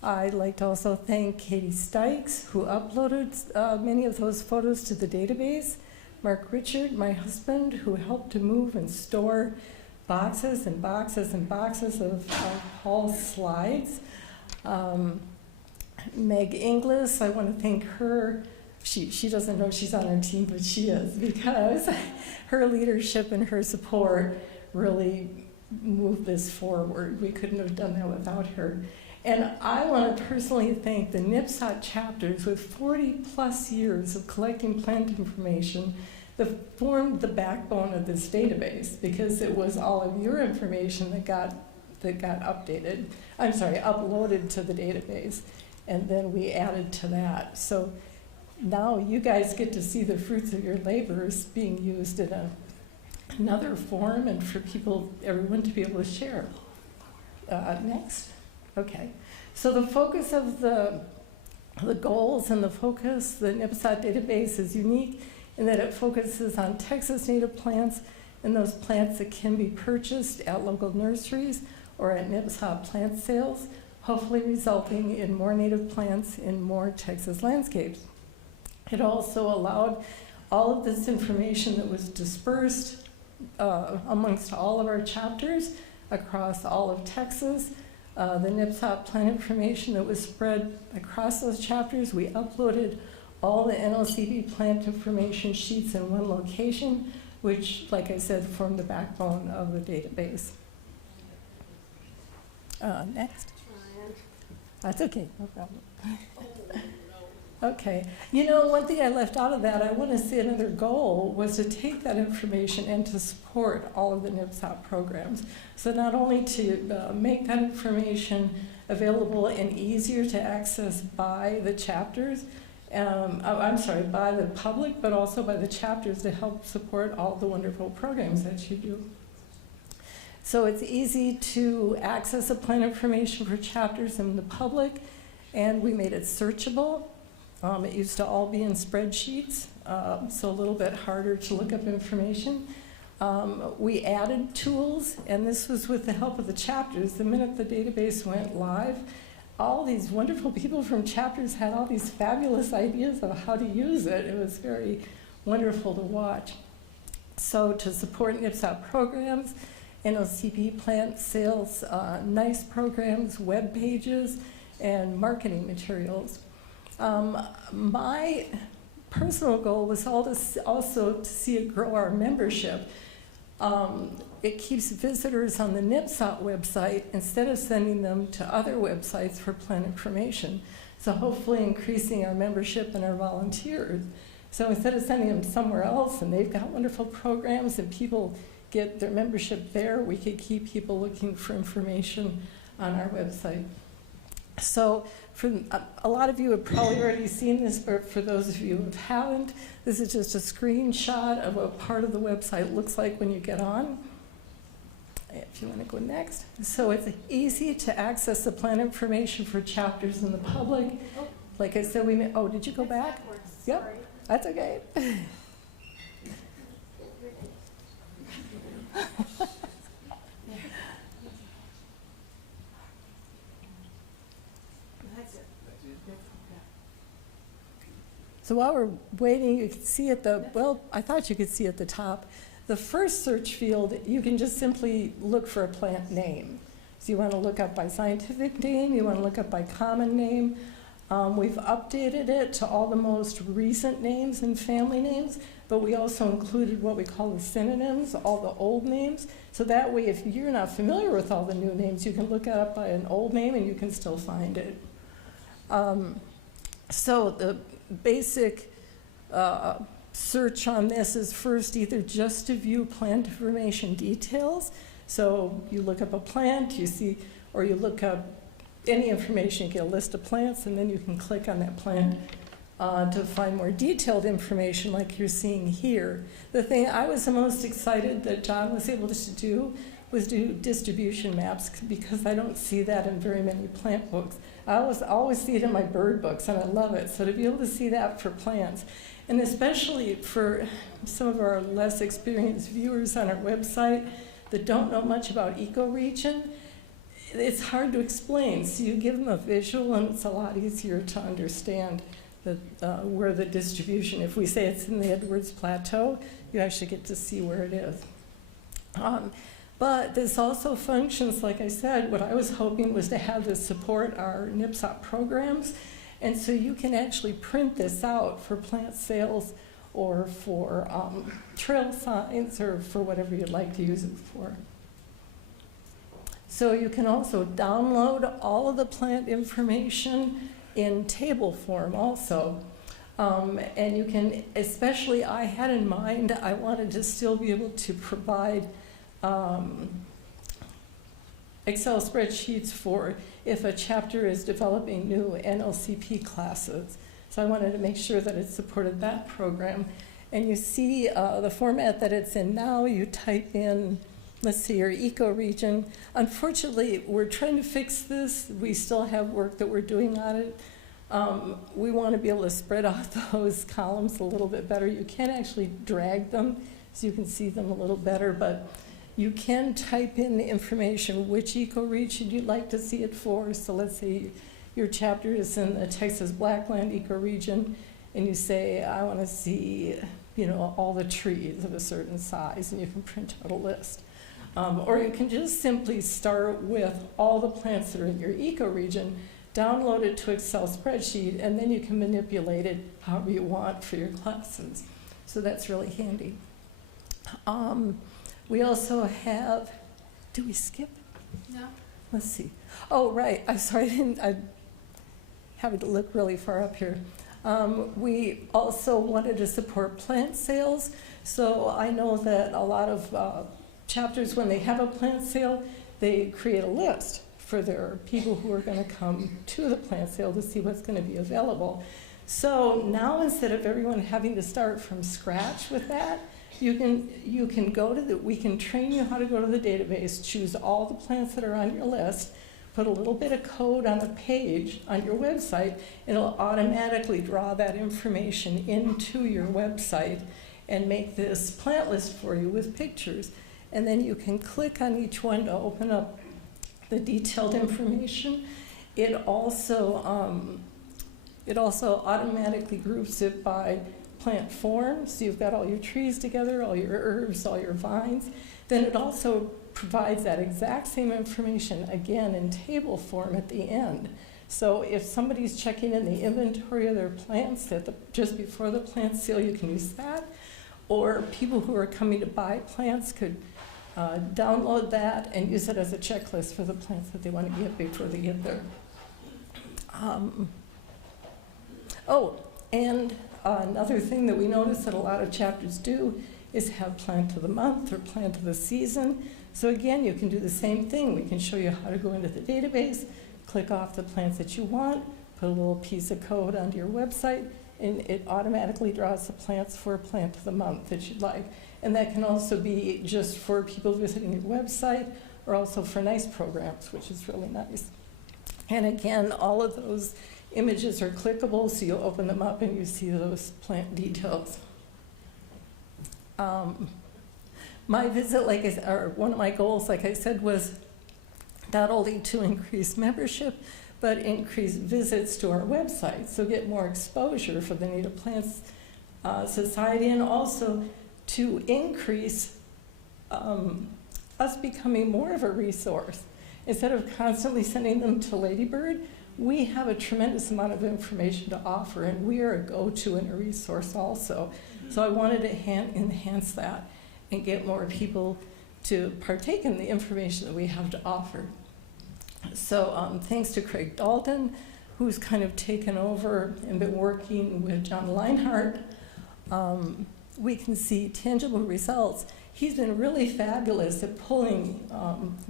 I'd like to also thank Katie Stykes, who uploaded many of those photos to the database, Mark Richard, my husband, who helped to move and store boxes and boxes and boxes of Paul's slides. Meg Inglis, I want to thank her. She doesn't know she's on our team, but she is, because her leadership and her support really moved this forward. We couldn't have done that without her. And I want to personally thank the NIPSOT chapters with 40 plus years of collecting plant information that formed the backbone of this database, because it was all of your information that got uploaded to the database, and then we added to that. So now you guys get to see the fruits of your labors being used in another form, and for everyone to be able to share. Next. Okay. So the focus of the goals and the focus, the NIPSOT database is unique in that it focuses on Texas native plants and those plants that can be purchased at local nurseries or at NIPSOT plant sales, hopefully resulting in more native plants in more Texas landscapes. It also allowed all of this information that was dispersed amongst all of our chapters across all of Texas. The NIPSOT plant information that was spread across those chapters, we uploaded all the NLCB plant information sheets in one location, which, like I said, formed the backbone of the database. Next. That's okay, no problem. Okay, one thing I left out of that, I want to say another goal was to take that information and to support all of the NIPSOT programs. So not only to make that information available and easier to access by the chapters, by the public, but also by the chapters to help support all the wonderful programs that you do. So it's easy to access the plant information for chapters in the public, and we made it searchable. It used to all be in spreadsheets, so a little bit harder to look up information. We added tools, and this was with the help of the chapters. The minute the database went live, all these wonderful people from chapters had all these fabulous ideas of how to use it. It was very wonderful to watch. So to support NIPSOT programs, NLCP plant sales, NICE programs, web pages, and marketing materials. My personal goal was also to see it grow our membership. It keeps visitors on the NIPSOT website instead of sending them to other websites for plant information. So hopefully increasing our membership and our volunteers. So instead of sending them somewhere else, and they've got wonderful programs and people get their membership there, we could keep people looking for information on our website. So for a lot of you have probably already seen this, but for those of you who haven't, this is just a screenshot of what part of the website looks like when you get on. If you want to go next. So it's easy to access the plant information for chapters in the public. Like I said, oh, did you go back? Yep, that's okay. So while we're waiting, you can see at the, well, I thought you could see at the top, the first search field, you can just simply look for a plant name. So you want to look up by scientific name, you want to look up by common name. We've updated it to all the most recent names and family names, but we also included what we call the synonyms, all the old names. So that way, if you're not familiar with all the new names, you can look it up by an old name and you can still find it. So the basic search on this is first either just to view plant information details. So you look up a plant, you see, or you look up any information, you get a list of plants, and then you can click on that plant to find more detailed information like you're seeing here. The thing I was the most excited that John was able to do was do distribution maps, because I don't see that in very many plant books. I always see it in my bird books, and I love it. So to be able to see that for plants, and especially for some of our less experienced viewers on our website that don't know much about ecoregion, it's hard to explain. So you give them a visual, and it's a lot easier to understand where the distribution, if we say it's in the Edwards Plateau, you actually get to see where it is. But this also functions, like I said, what I was hoping was to have this support our NIPSOT programs. And so you can actually print this out for plant sales or for trail signs or for whatever you'd like to use it for. So you can also download all of the plant information in table form also. And you can, especially I had in mind, I wanted to still be able to provide Excel spreadsheets for if a chapter is developing new NLCP classes. So I wanted to make sure that it supported that program. And you see the format that it's in now, you type in, let's see, your ecoregion. Unfortunately, we're trying to fix this. We still have work that we're doing on it. We want to be able to spread out those columns a little bit better. You can actually drag them so you can see them a little better, but you can type in the information, which ecoregion you'd like to see it for. So let's say your chapter is in the Texas Blackland ecoregion, and you say, I want to see, you know, all the trees of a certain size, and you can print out a list. Or you can just simply start with all the plants that are in your ecoregion, download it to Excel spreadsheet, and then you can manipulate it however you want for your classes. So that's really handy. We also have, do we skip? No. Let's see. Oh, right. I'm sorry. I'm having to look really far up here. We also wanted to support plant sales. So I know that a lot of chapters, when they have a plant sale, they create a list for their people who are going to come to the plant sale to see what's going to be available. So now, instead of everyone having to start from scratch with that, You can go to we can train you how to go to the database, choose all the plants that are on your list, put a little bit of code on a page on your website, and it'll automatically draw that information into your website and make this plant list for you with pictures. And then you can click on each one to open up the detailed information. It also automatically groups it by plant form, so you've got all your trees together, all your herbs, all your vines. Then it also provides that exact same information again in table form at the end. So if somebody's checking in the inventory of their plants just before the plant sale, you can use that. Or people who are coming to buy plants could download that and use it as a checklist for the plants that they want to get before they get there. And another thing that we notice that a lot of chapters do is have plant of the month or plant of the season. So again, you can do the same thing. We can show you how to go into the database, click off the plants that you want, put a little piece of code onto your website, and it automatically draws the plants for a plant of the month that you'd like. And that can also be just for people visiting your website or also for nice programs, which is really nice. And again, all of those images are clickable, so you open them up and you see those plant details. My visit, or one of my goals, like I said, was not only to increase membership, but increase visits to our website, so get more exposure for the Native Plants Society, and also to increase us becoming more of a resource. Instead of constantly sending them to Ladybird, we have a tremendous amount of information to offer, and we are a go-to and a resource also. So I wanted to enhance that and get more people to partake in the information that we have to offer. So thanks to Craig Dalton, who's kind of taken over and been working with John Leinhardt, we can see tangible results. He's been really fabulous at pulling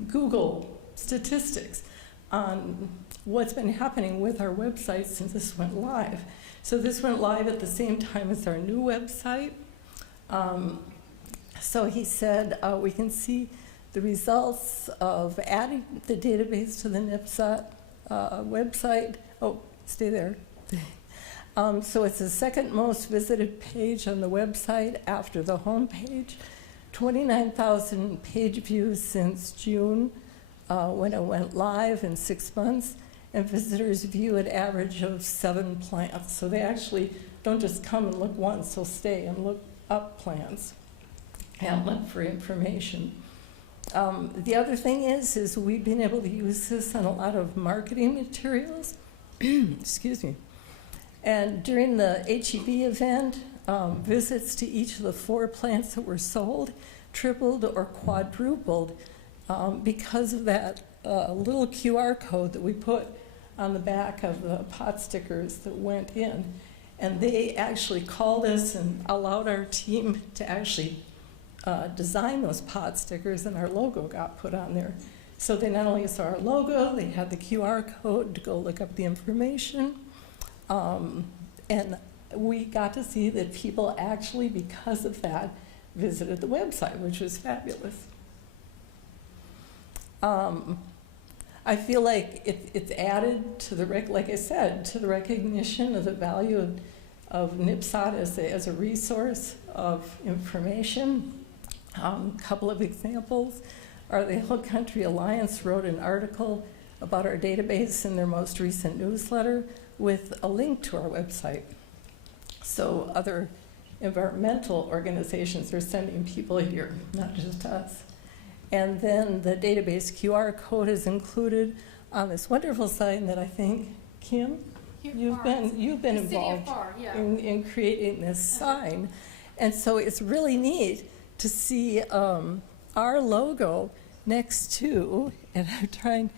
Google statistics on what's been happening with our website since this went live. So this went live at the same time as our new website. So he said we can see the results of adding the database to the NIPSAT website. Oh, stay there. So it's the second most visited page on the website after the home page. 29,000 page views since June when it went live in 6 months. And visitors view an average of 7 plants. So they actually don't just come and look once, they'll stay and look up plants and look for information. The other thing is we've been able to use this on a lot of marketing materials. Excuse me. And during the HEB event, visits to each of the 4 plants that were sold tripled or quadrupled because of that little QR code that we put on the back of the pot stickers that went in. And they actually called us and allowed our team to actually design those pot stickers, and our logo got put on there. So they not only saw our logo, they had the QR code to go look up the information. And we got to see that people actually, because of that, visited the website, which was fabulous. I feel like it's added to the, like I said, to the recognition of the value of NIPSAT as a resource of information. Couple of examples are the Hill Country Alliance wrote an article about our database in their most recent newsletter with a link to our website. So other environmental organizations are sending people here, not just us. And then the database QR code is included on this wonderful sign that I think, Kim, you've been involved in creating this sign. And so it's really neat to see our logo next to, and I'm trying,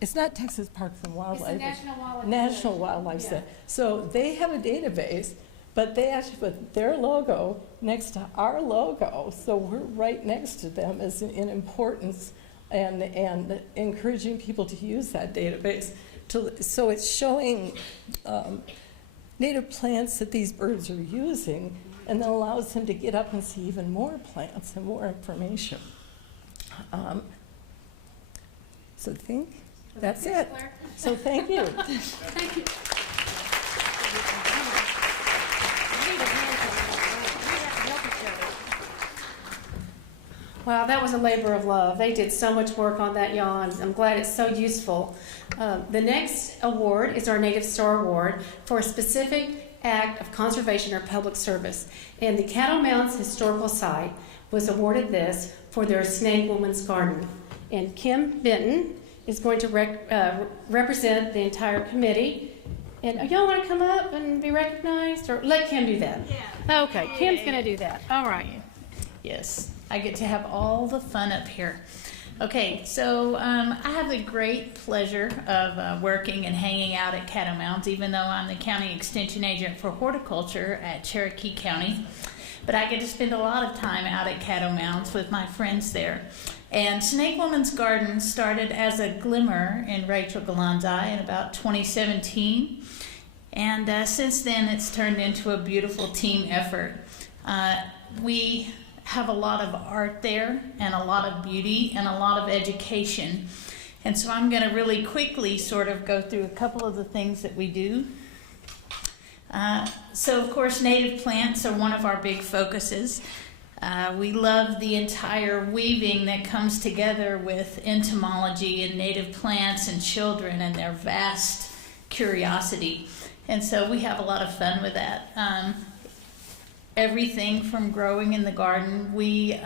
it's not Texas Parks and Wildlife. It's the National Wildlife Center. So they have a database, but they actually put their logo next to our logo, so we're right next to them as in importance and encouraging people to use that database. So it's showing native plants that these birds are using, and then allows him to get up and see even more plants and more information. So that's it. So thank you. Thank you. Wow, that was a labor of love. They did so much work on that yawn. I'm glad it's so useful. The next award is our Native Star Award for a specific act of conservation or public service. And the Caddo Mounds Historical Site was awarded this for their Snake Woman's Garden. And Kim Benton is going to represent the entire committee. And y'all want to come up and be recognized? Or let Kim do that? Yeah. Okay, Kim's going to do that. All right. Yes, I get to have all the fun up here. Okay, so I have the great pleasure of working and hanging out at Caddo Mounds, even though I'm the county extension agent for horticulture at Cherokee County. But I get to spend a lot of time out at Caddo Mounds with my friends there. And Snake Woman's Garden started as a glimmer in Rachel Galland's eye in about 2017. And since then, it's turned into a beautiful team effort. We have a lot of art there and a lot of beauty and a lot of education. And so I'm going to really quickly sort of go through a couple of the things that we do. So of course, native plants are one of our big focuses. We love the entire weaving that comes together with entomology and native plants and children and their vast curiosity. And so we have a lot of fun with that. Everything from growing in the garden, we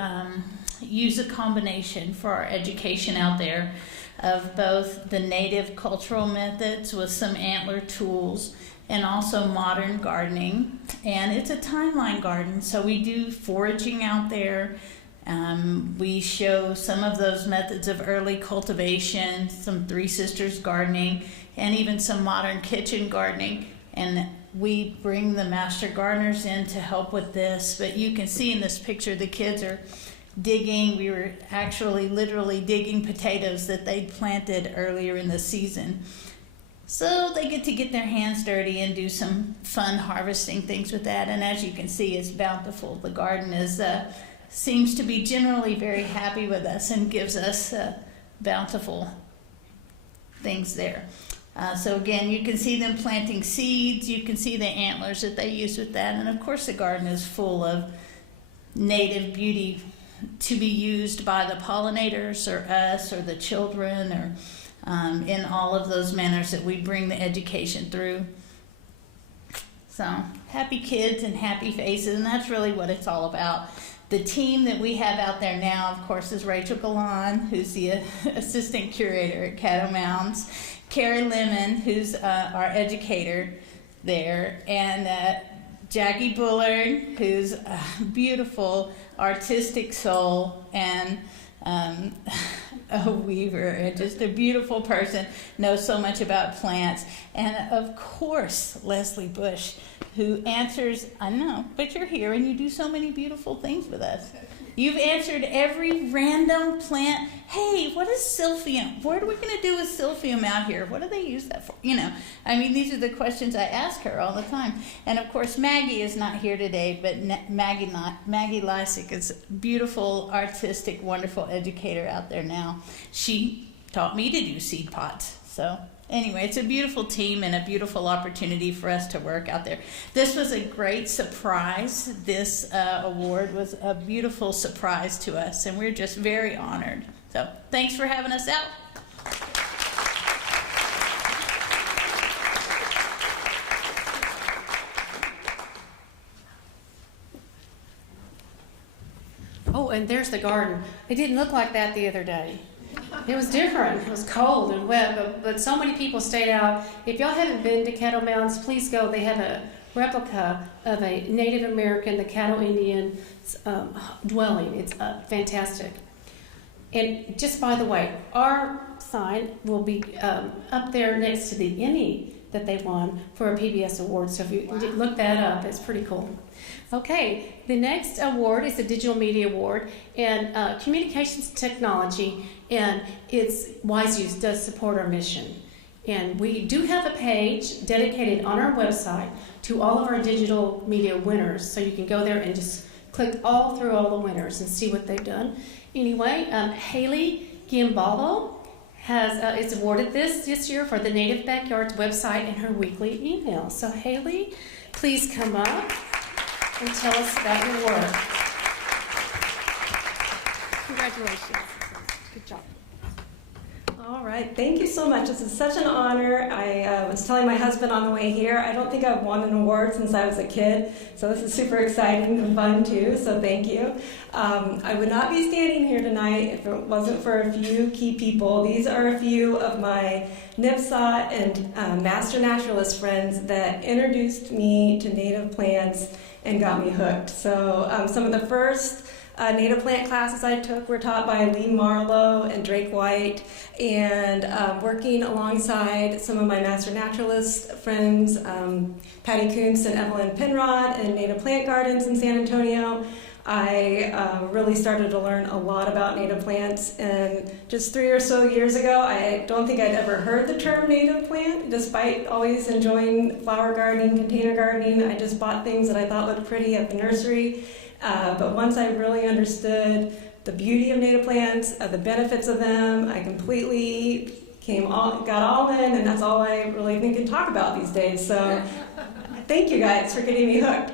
use a combination for our education out there of both the native cultural methods with some antler tools and also modern gardening. And it's a timeline garden, so we do foraging out there. We show some of those methods of early cultivation, some Three Sisters gardening, and even some modern kitchen gardening. And we bring the master gardeners in to help with this. But you can see in this picture the kids are digging. We were actually literally digging potatoes that they'd planted earlier in the season. So they get to get their hands dirty and do some fun harvesting things with that. And as you can see, it's bountiful. The garden is seems to be generally very happy with us and gives us bountiful things there. So again, you can see them planting seeds. You can see the antlers that they use with that. And of course, the garden is full of native beauty to be used by the pollinators or us or the children or in all of those manners that we bring the education through. So happy kids and happy faces, and that's really what it's all about. The team that we have out there now, of course, is Rachel Galland, who's the assistant curator at Caddo Mounds, Carrie Lemon, who's our educator there, and Jackie Bullard, who's a beautiful artistic soul and a weaver and just a beautiful person, knows so much about plants. And of course, Leslie Bush, who answers, I know, but you're here and you do so many beautiful things with us. You've answered every random plant. Hey, what is silphium? What are we going to do with silphium out here? What do they use that for? You know, I mean, these are the questions I ask her all the time. And of course, Maggie is not here today, but Maggie Lysick is a beautiful, artistic, wonderful educator out there now. She taught me to do seed pots. So anyway, it's a beautiful team and a beautiful opportunity for us to work out there. This was a great surprise. This award was a beautiful surprise to us, and we're just very honored. So thanks for having us out. Oh, and there's the garden. It didn't look like that the other day. It was different. It was cold and wet, but so many people stayed out. If y'all haven't been to Caddo Mounds, please go. They have a replica of a Native American, the Caddo Indian dwelling. It's fantastic. And just by the way, our sign will be up there next to the Emmy that they won for a PBS award. So if you look that up, it's pretty cool. Okay, the next award is the Digital Media Award, and communications technology and its wise use does support our mission. And we do have a page dedicated on our website to all of our digital media winners. So you can go there and just click all through all the winners and see what they've done. Anyway, Haley Giambalvo is awarded this year for the Native Backyards website and her weekly email. So Haley, please come up and tell us about your work. Congratulations. Good job. All right, thank you so much. This is such an honor. I was telling my husband on the way here, I don't think I've won an award since I was a kid, so this is super exciting and fun too, so thank you. I would not be standing here tonight if it wasn't for a few key people. These are a few of my NIPSA and Master Naturalist friends that introduced me to native plants and got me hooked. So some of the first native plant classes I took were taught by Lee Marlowe and Drake White, and working alongside some of my Master Naturalist friends, Patty Kuntz and Evelyn Penrod in Native Plant Gardens in San Antonio, I really started to learn a lot about native plants. And just 3 or so years ago, I don't think I'd ever heard the term native plant, despite always enjoying flower gardening, container gardening. I just bought things that I thought looked pretty at the nursery. But once I really understood the beauty of native plants, the benefits of them, I completely got all in, and that's all I really think and talk about these days. So thank you guys for getting me hooked.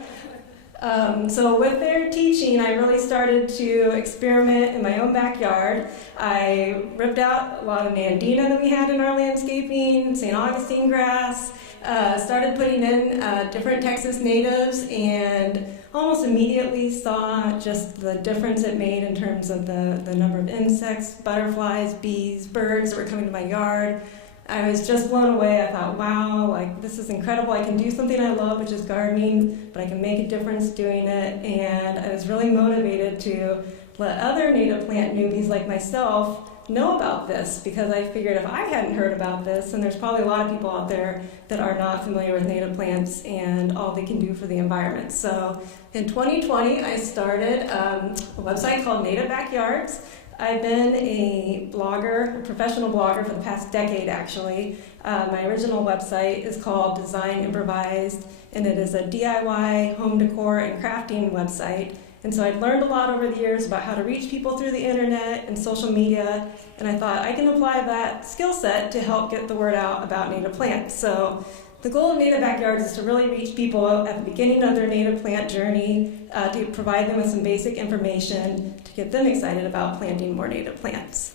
So with their teaching, I really started to experiment in my own backyard. I ripped out a lot of Nandina that we had in our landscaping, St. Augustine grass, started putting in different Texas natives, and almost immediately saw just the difference it made in terms of the number of insects, butterflies, bees, birds that were coming to my yard. I was just blown away. I thought, wow, like this is incredible. I can do something I love, which is gardening, but I can make a difference doing it. And I was really motivated to let other native plant newbies like myself know about this, because I figured if I hadn't heard about this, and there's probably a lot of people out there that are not familiar with native plants and all they can do for the environment. So in 2020, I started a website called Native Backyards. I've been a blogger, a professional blogger for the past decade, actually. My original website is called Design Improvised, and it is a DIY home decor and crafting website. And so I'd learned a lot over the years about how to reach people through the internet and social media, and I thought I can apply that skill set to help get the word out about native plants. So the goal of Native Backyards is to really reach people at the beginning of their native plant journey, to provide them with some basic information to get them excited about planting more native plants.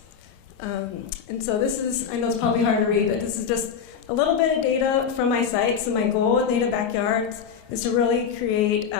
And so this is, I know it's probably hard to read, but this is just a little bit of data from my site. So my goal with Native Backyards is to really create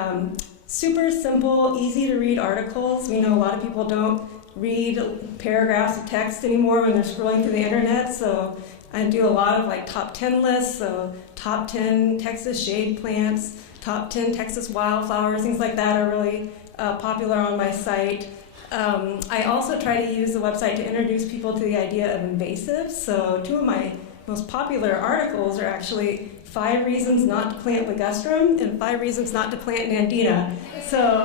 super simple, easy to read articles. We know a lot of people don't read paragraphs of text anymore when they're scrolling through the internet, so I do a lot of like top 10 lists, so top 10 Texas shade plants, top 10 Texas wildflowers, things like that are really popular on my site. I also try to use the website to introduce people to the idea of invasives. So 2 of my most popular articles are actually 5 reasons not to plant ligustrum and 5 reasons not to plant Nandina. So,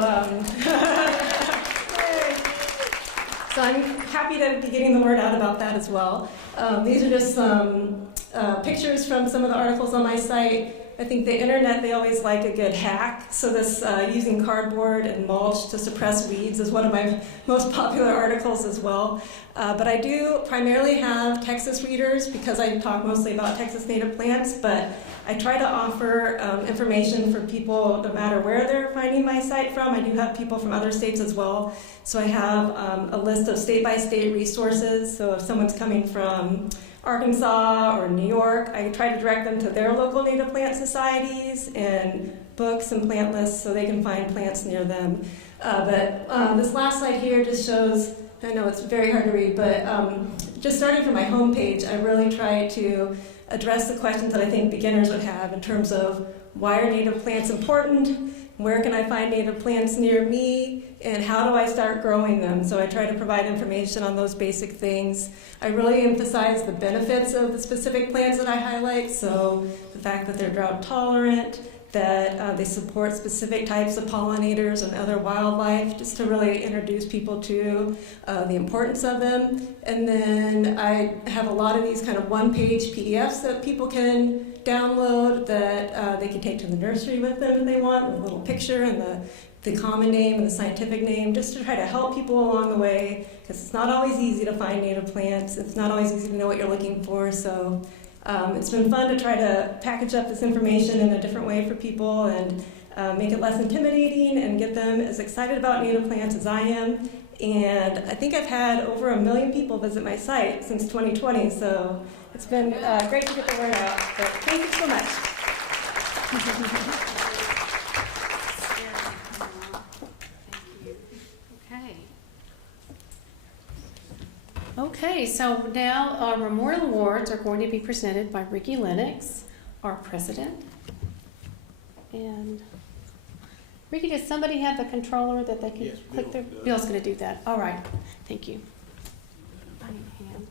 so I'm happy to be getting the word out about that as well. These are just some pictures from some of the articles on my site. I think the internet, they always like a good hack. So this using cardboard and mulch to suppress weeds is one of my most popular articles as well. But I do primarily have Texas readers because I talk mostly about Texas native plants, but I try to offer information for people no matter where they're finding my site from. I do have people from other states as well. So I have a list of state-by-state resources. So if someone's coming from Arkansas or New York, I try to direct them to their local native plant societies and books and plant lists so they can find plants near them. But this last slide here just shows, I know it's very hard to read, but just starting from my homepage, I really try to address the questions that I think beginners would have in terms of why are native plants important, where can I find native plants near me, and how do I start growing them? So I try to provide information on those basic things. I really emphasize the benefits of the specific plants that I highlight, so the fact that they're drought tolerant, that they support specific types of pollinators and other wildlife, just to really introduce people to the importance of them. And then I have a lot of these kind of one-page PDFs that people can download that they can take to the nursery with them if they want, with a little picture and the common name and the scientific name, just to try to help people along the way, because it's not always easy to find native plants. It's not always easy to know what you're looking for. So it's been fun to try to package up this information in a different way for people and make it less intimidating and get them as excited about native plants as I am. And I think I've had over 1 million people visit my site since 2020, so it's been great to get the word out. But thank you so much. Okay, so now our memorial awards are going to be presented by Ricky Linex, our president. And Ricky, does somebody have the controller that they can click their? Bill's going to do that. All right, thank you. I need a hand.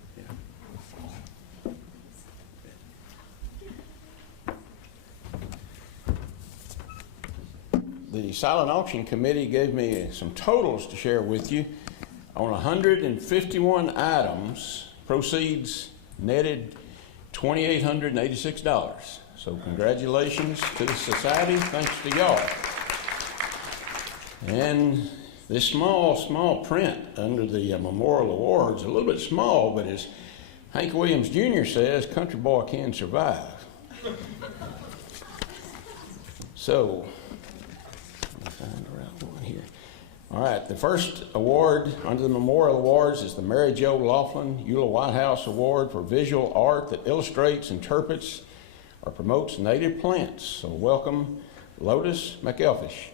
The silent auction committee gave me some totals to share with you. On 151 items, proceeds netted $2,886. So congratulations to the society, thanks to y'all. And this small print under the Memorial Awards, a little bit small, but as Hank Williams Jr. says, country boy can survive. So, let me find the right one here. All right, the first award under the Memorial Awards is the Mary Jo Laughlin Eula Whitehouse Award for visual art that illustrates, interprets, or promotes native plants. So welcome, Lotus McElfish.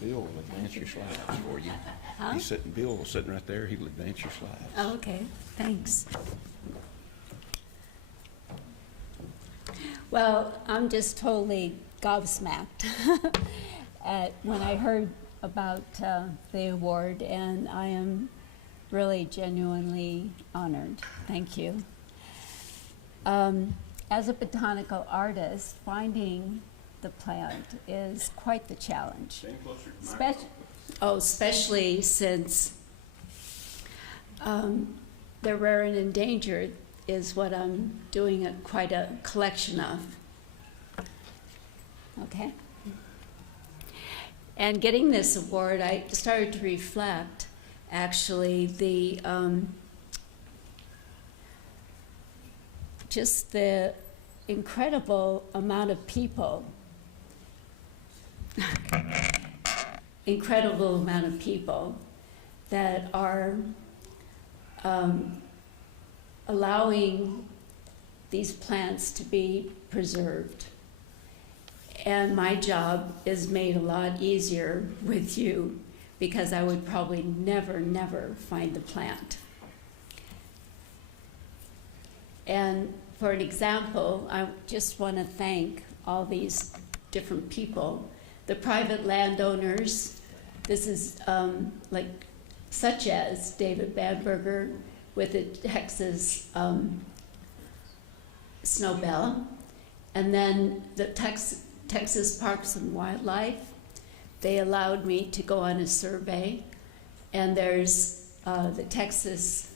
Bill will advance your slides for you. Huh? Bill sitting right there. He'll advance your slides. Oh, okay, thanks. Well, I'm just totally gobsmacked when I heard about the award, and I am really genuinely honored. Thank you. As a botanical artist, finding the plant is quite the challenge. Especially since they're rare and endangered is what I'm doing quite a collection of. Okay? And getting this award, I started to reflect, actually, just the incredible amount of people that are allowing these plants to be preserved. And my job is made a lot easier with you because I would probably never find the plant. And for an example, I just want to thank all these different people. The private landowners, this is such as David Bamberger with the Texas Snowbell, and then the Texas Parks and Wildlife. They allowed me to go on a survey, and there's the Texas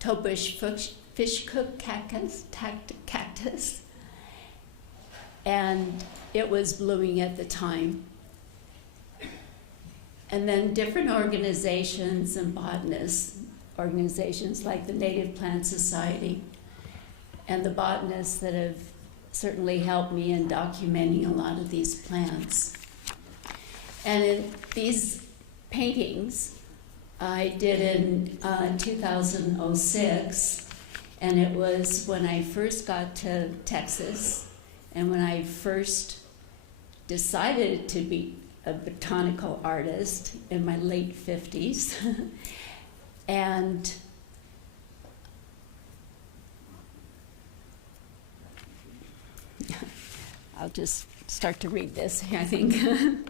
Tobush fishcook cactus, and it was blooming at the time. And then different organizations and botanists, organizations like the Native Plant Society, and the botanists that have certainly helped me in documenting a lot of these plants. And in these paintings I did in 2006, and it was when I first got to Texas and when I first decided to be a botanical artist in my late 50s. And I'll just start to read this, I think. You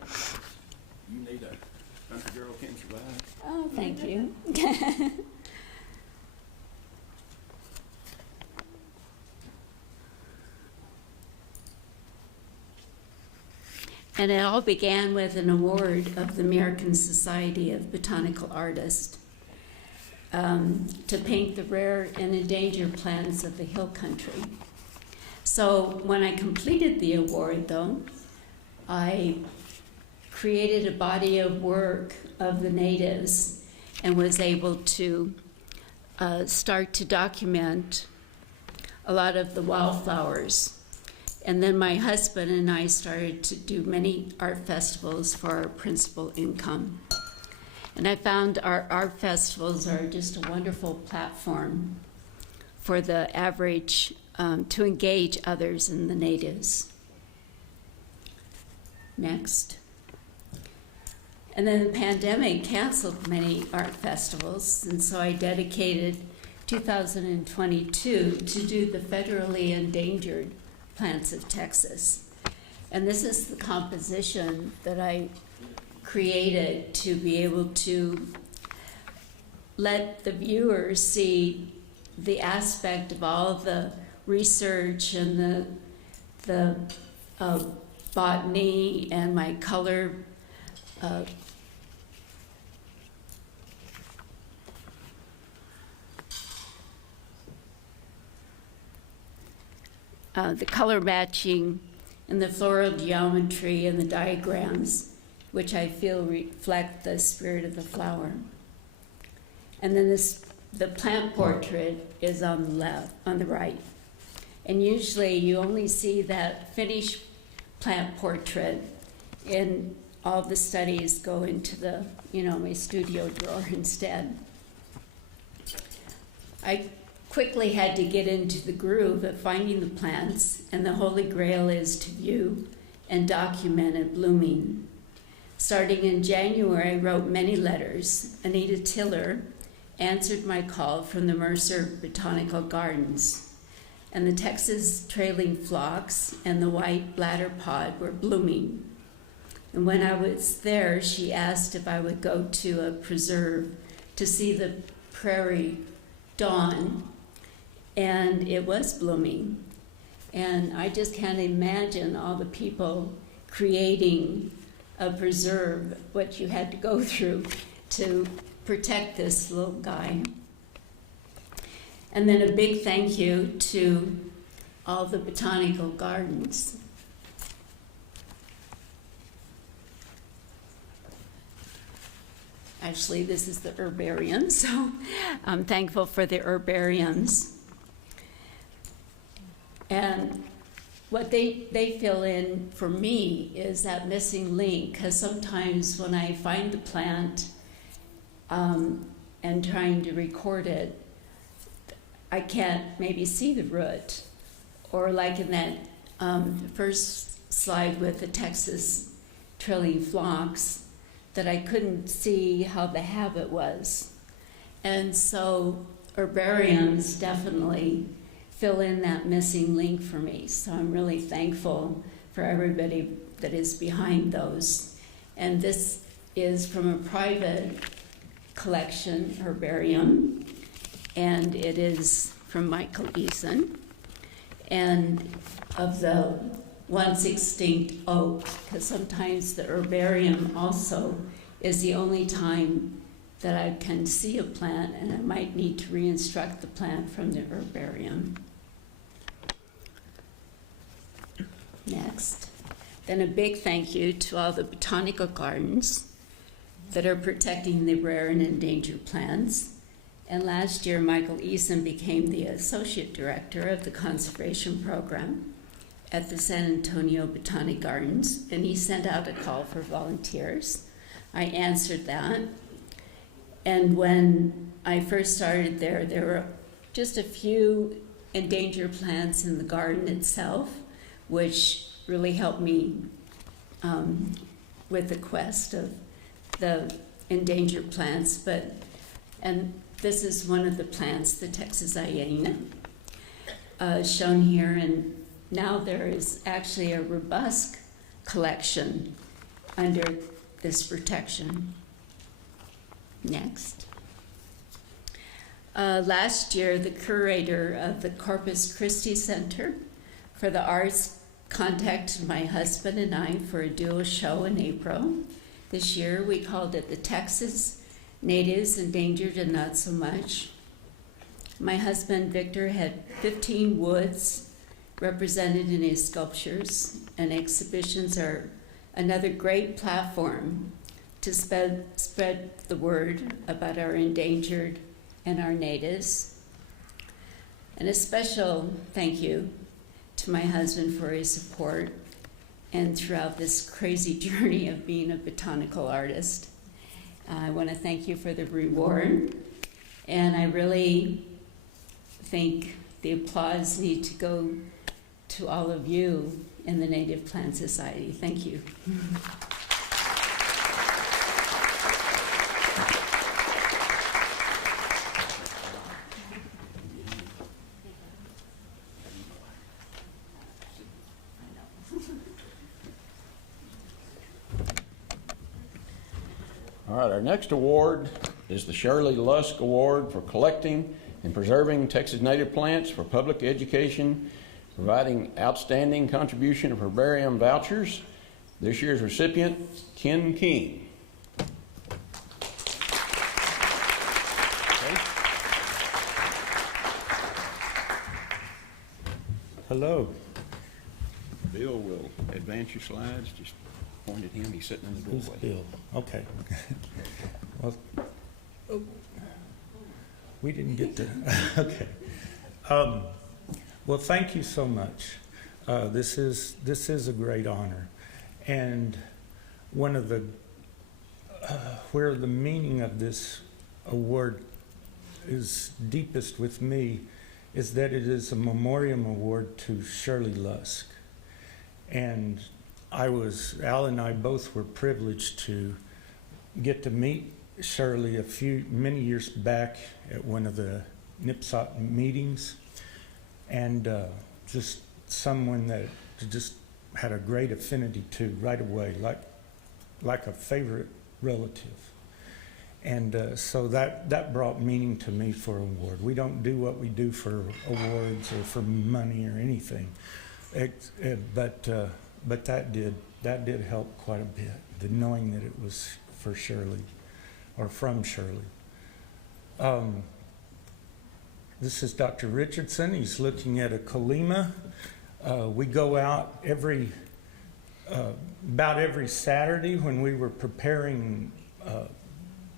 need a Country girl can survive. Oh, thank you. And it all began with an award of the American Society of Botanical Artists to paint the rare and endangered plants of the hill country. So when I completed the award, though, I created a body of work of the natives and was able to start to document a lot of the wildflowers. And then my husband and I started to do many art festivals for our principal income. And I found our art festivals are just a wonderful platform for the average, to engage others and the natives. Next. And then the pandemic canceled many art festivals, and so I dedicated 2022 to do the federally endangered plants of Texas. And this is the composition that I created to be able to let the viewers see the aspect of all the research and the botany and my color the color matching and the floral geometry and the diagrams, which I feel reflect the spirit of the flower. And then the plant portrait is on the left, on the right. And usually you only see that finished plant portrait, and all the studies go into the, my studio drawer instead. I quickly had to get into the groove of finding the plants, and the holy grail is to view and document it blooming. Starting in January, I wrote many letters. Anita Tiller answered my call from the Mercer Botanical Gardens, and the Texas trailing phlox and the white bladder pod were blooming. And when I was there, she asked if I would go to a preserve to see the prairie dawn, and it was blooming. And I just can't imagine all the people creating a preserve, what you had to go through to protect this little guy. And then a big thank you to all the botanical gardens. Actually, this is the herbarium, so I'm thankful for the herbariums. And what they fill in for me is that missing link, because sometimes when I find the plant and trying to record it, I can't maybe see the root. Or like in that first slide with the Texas trailing phlox, that I couldn't see how the habit was. And so herbariums definitely fill in that missing link for me. So I'm really thankful for everybody that is behind those. And this is from a private collection herbarium, and it is from Michael Eason, and of the once extinct oak, because sometimes the herbarium also is the only time that I can see a plant, and I might need to re-instruct the plant from the herbarium. Next. Then a big thank you to all the botanical gardens that are protecting the rare and endangered plants. And last year, Michael Eason became the Associate Director of the Conservation Program at the San Antonio Botanic Gardens, and he sent out a call for volunteers. I answered that. And when I first started there were just a few endangered plants in the garden itself, which really helped me with the quest of the endangered plants. And this is one of the plants, the Texas Ayana, shown here. And now there is actually a robust collection under this protection. Next. Last year, the curator of the Corpus Christi Center for the Arts contacted my husband and I for a dual show in April. This year, we called it the Texas Natives Endangered and Not So Much. My husband, Victor, had 15 woods represented in his sculptures, and exhibitions are another great platform to spread the word about our endangered and our natives. And a special thank you to my husband for his support and throughout this crazy journey of being a botanical artist. I want to thank you for the reward, and I really think the applause needs to go to all of you in the Native Plant Society. Thank you. All right, our next award is the Shirley Lusk Award for collecting and preserving Texas native plants for public education, providing outstanding contribution of herbarium vouchers. This year's recipient, Ken King. Okay. Hello. Bill will advance your slides. Just point at him. He's sitting in the doorway. Who's Bill? Okay. Well, we didn't get to. Okay. Well, thank you so much. This is a great honor, and one of the where the meaning of this award is deepest with me is that it is a memoriam award to Shirley Lusk, and Al and I both were privileged to get to meet Shirley many years back at one of the NIPSOT meetings, and just someone that just had a great affinity to right away, like a favorite relative. And so that brought meaning to me for an award. We don't do what we do for awards or for money or anything, but that did help quite a bit, the knowing that it was for Shirley, or from Shirley. This is Dr. Richardson. He's looking at a Colima. We go out about every Saturday when we were preparing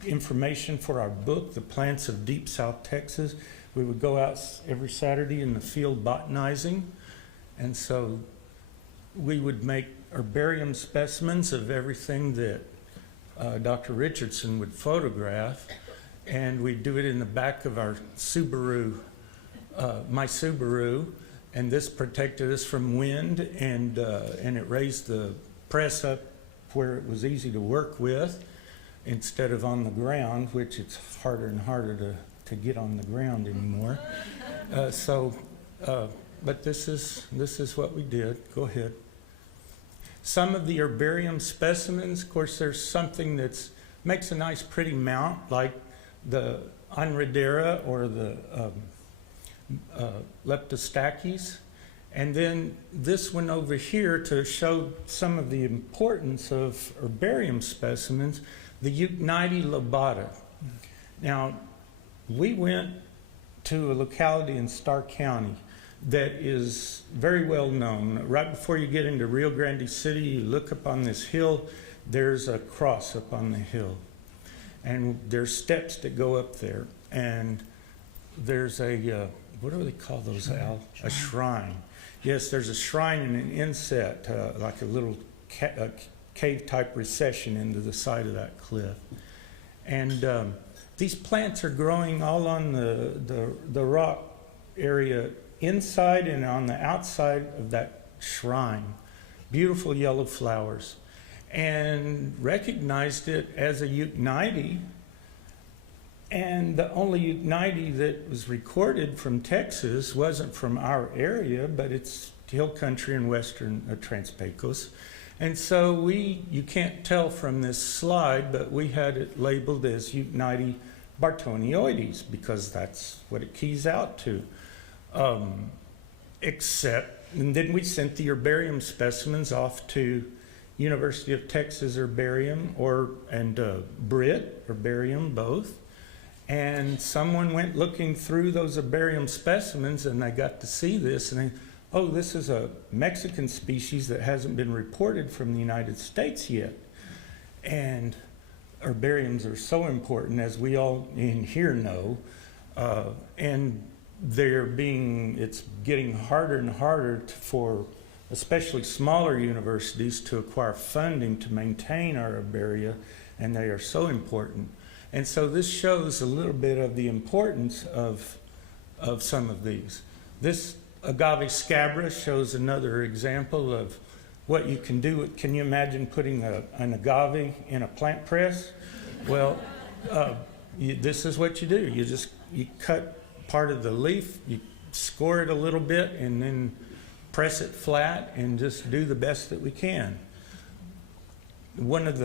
information for our book, The Plants of Deep South Texas. We would go out every Saturday in the field botanizing, and so we would make herbarium specimens of everything that Dr. Richardson would photograph, and we'd do it in the back of our Subaru, my Subaru, and this protected us from wind, and it raised the press up where it was easy to work with instead of on the ground, which it's harder and harder to get on the ground anymore. But this is what we did. Go ahead. Some of the herbarium specimens, of course, there's something that makes a nice pretty mount, like the Anridera or the Leptostachys. And then this one over here to show some of the importance of herbarium specimens, the Euchnide lobata. Now, we went to a locality in Starr County that is very well known. Right before you get into Rio Grande City, you look up on this hill, there's a cross up on the hill. And there's steps that go up there. And there's a, what do they call those, Al? A shrine. Yes, there's a shrine and an inset, like a little cave-type recession into the side of that cliff. And these plants are growing all on the rock area inside and on the outside of that shrine. Beautiful yellow flowers. And recognized it as a Euchnide. And the only Euchnide that was recorded from Texas wasn't from our area, but it's hill country in western Trans-Pecos. And so you can't tell from this slide, but we had it labeled as Eutnite bartonioides because that's what it keys out to. And then we sent the herbarium specimens off to University of Texas Herbarium and Brit Herbarium, both. And someone went looking through those herbarium specimens and they got to see this and oh, this is a Mexican species that hasn't been reported from the United States yet. And herbariums are so important, as we all in here know, and it's getting harder and harder for especially smaller universities to acquire funding to maintain our herbaria, and they are so important. And so this shows a little bit of the importance of some of these. This agave scabra shows another example of what you can do. Can you imagine putting an agave in a plant press? Well, this is what you do. You cut part of the leaf, you score it a little bit, and then press it flat and just do the best that we can. One of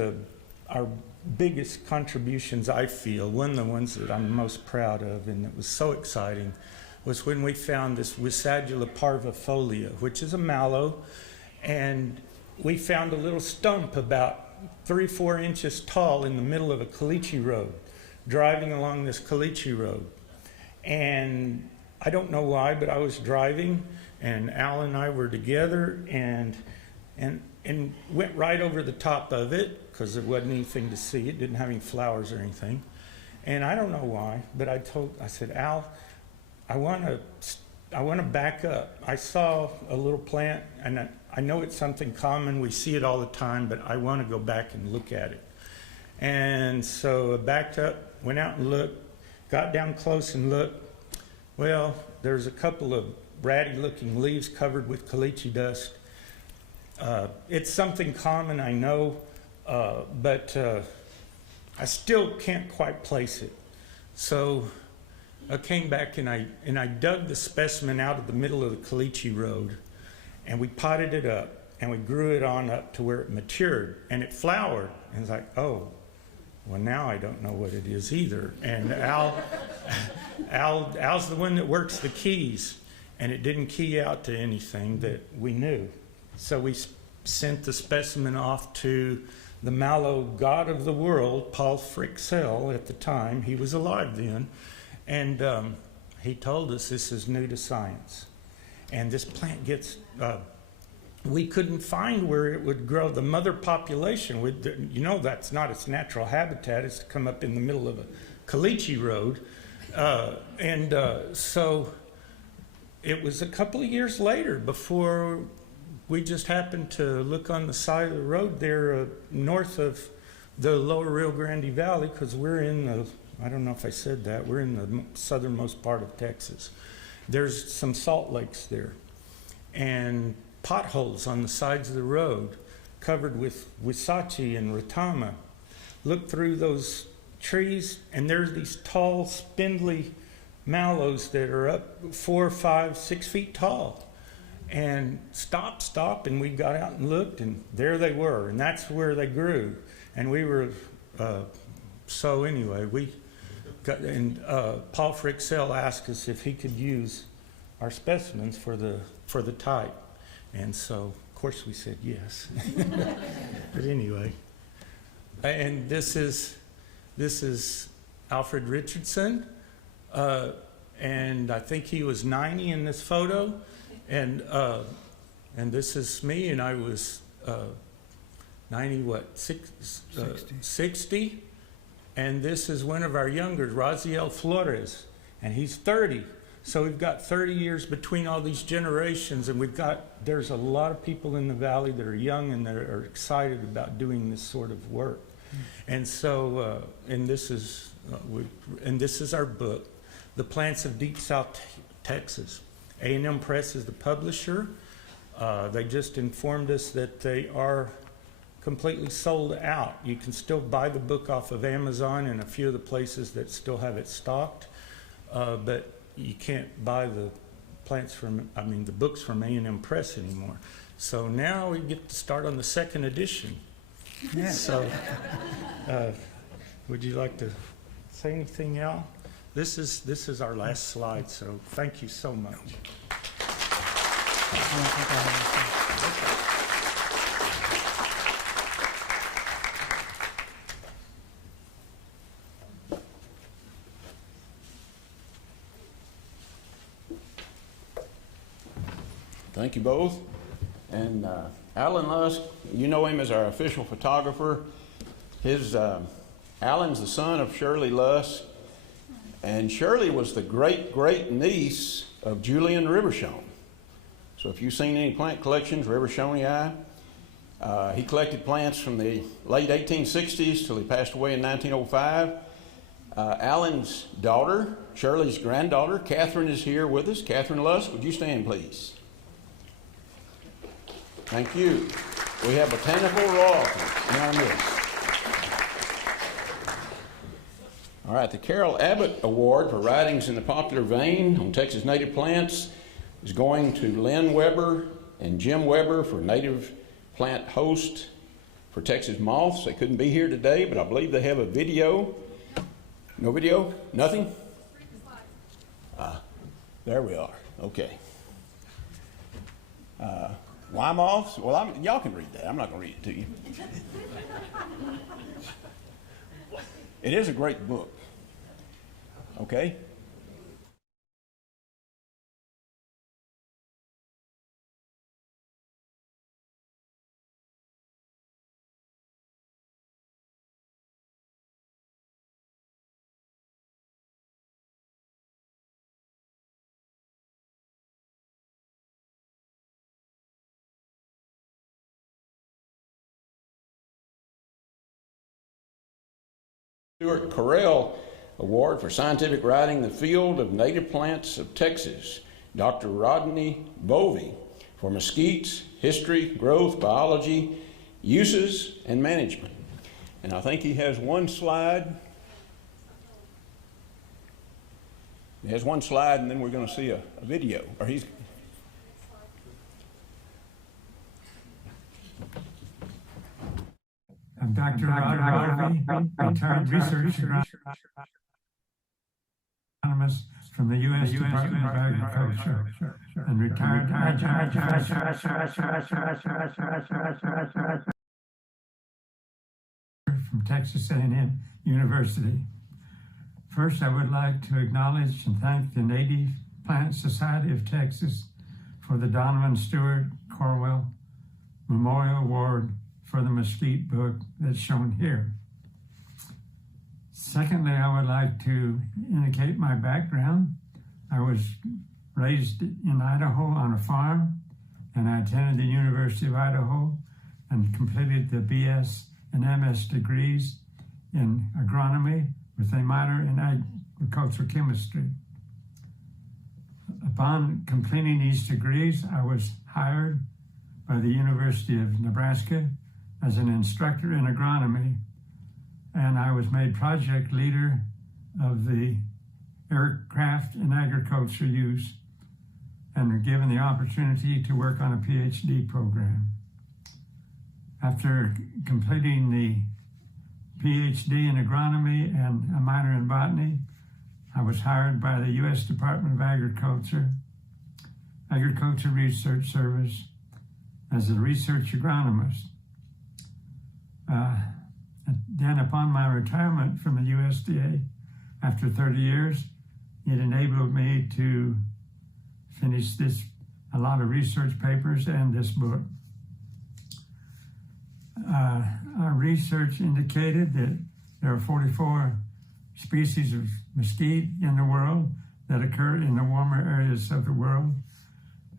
our biggest contributions, I feel, one of the ones that I'm most proud of and it was so exciting, was when we found this Wisadula parvifolia, which is a mallow, and we found a little stump about 3 or 4 inches tall in the middle of a caliche road, driving along this caliche road. And I don't know why, but I was driving, and Al and I were together, and went right over the top of it, because there wasn't anything to see. It didn't have any flowers or anything. And I don't know why, but I said, Al, I want to back up. I saw a little plant, and I know it's something common. We see it all the time, but I want to go back and look at it. And so I backed up, went out and looked, got down close and looked. Well, there's a couple of ratty-looking leaves covered with caliche dust. It's something common, I know, but I still can't quite place it. So I came back and I dug the specimen out of the middle of the caliche road, and we potted it up, and we grew it on up to where it matured, and it flowered. And it's like, oh, well, now I don't know what it is either. And Al's the one that works the keys, and it didn't key out to anything that we knew. So we sent the specimen off to the mallow god of the world, Paul Frixell, at the time. He was alive then. And he told us this is new to science. And this plant gets, we couldn't find where it would grow. The mother population, that's not its natural habitat. It's to come up in the middle of a caliche road. So it was a couple of years later before we just happened to look on the side of the road there north of the lower Rio Grande Valley, because we're in I don't know if I said that, we're in the southernmost part of Texas. There's some salt lakes there and potholes on the sides of the road covered with Wisachi and Ratama. Look through those trees and there's these tall, spindly mallows that are up 4, 5, 6 feet tall. And stop, and we got out and looked, and there they were, and that's where they grew. And we were, so anyway, we got, and Paul Frixell asked us if he could use our specimens for the type. And so, of course, we said yes. But anyway, and this is Alfred Richardson, and I think he was 90 in this photo. And this is me, and I was 60. And this is one of our younger, Raziel Flores, and he's 30. So we've got 30 years between all these generations, and there's a lot of people in the valley that are young and that are excited about doing this sort of work. And so, and this is our book, The Plants of Deep South Texas. A&M Press is the publisher. They just informed us that they are completely sold out. You can still buy the book off of Amazon and a few of the places that still have it stocked, but you can't buy the books from A&M Press anymore. So now we get to start on the second edition. Yeah. So, would you like to say anything, Al? This is our last slide, so thank you so much. Thank you both. And Alan Lusk, you know him as our official photographer. Alan's the son of Shirley Lusk, and Shirley was the great niece of Julian Rivershone. So if you've seen any plant collections, Rivershonei, he collected plants from the late 1860s till he passed away in 1905. Alan's daughter, Shirley's granddaughter, Catherine, is here with us. Catherine Lusk, would you stand, please? Thank you. We have botanical royalty in our midst. All right, the Carol Abbott Award for writings in the popular vein on Texas native plants is going to Lynn Weber and Jim Weber for native plant host for Texas moths. They couldn't be here today, but I believe they have a video. No video? Nothing? There we are. Okay. Why moths? Well, y'all can read that. I'm not going to read it to you. It is a great book. Okay? Stuart Correll Award for Scientific Writing in the Field of Native Plants of Texas. Dr. Rodney Bovey for Mesquites, History, Growth, Biology, Uses, and Management. And I think he has one slide. He has one slide, and then we're going to see a video. Or he's... I'm Dr. Rodney, retired researcher from the U.S. Department of Agriculture and retired from Texas A&M University. First, I would like to acknowledge and thank the Native Plant Society of Texas for the Donovan Stewart Cornrow Memorial Award for the mesquite book that's shown here. Secondly, I would like to indicate my background. I was raised in Idaho on a farm, and I attended the University of Idaho and completed the BS and MS degrees in agronomy with a minor in agricultural chemistry. Upon completing these degrees, I was hired by the University of Nebraska as an instructor in agronomy, and I was made project leader of the aircraft and agriculture use and given the opportunity to work on a PhD program. After completing the PhD in agronomy and a minor in botany, I was hired by the U.S. Department of Agriculture Research Service as a research agronomist. Then upon my retirement from the USDA, after 30 years, it enabled me to finish a lot of research papers and this book. Our research indicated that there are 44 species of mesquite in the world that occur in the warmer areas of the world,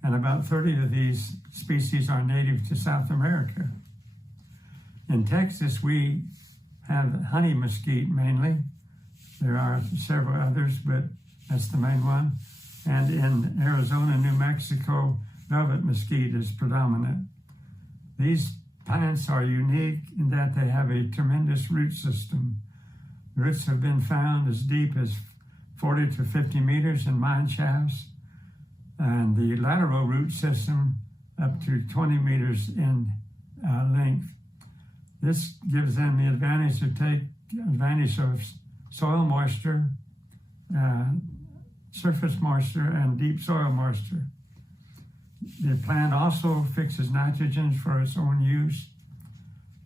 and about 30 of these species are native to South America. In Texas, we have honey mesquite mainly. There are several others, but that's the main one. And in Arizona, New Mexico, velvet mesquite is predominant. These plants are unique in that they have a tremendous root system. Roots have been found as deep as 40 to 50 meters in mine shafts, and the lateral root system up to 20 meters in length. This gives them the advantage of soil moisture, surface moisture, and deep soil moisture. The plant also fixes nitrogen for its own use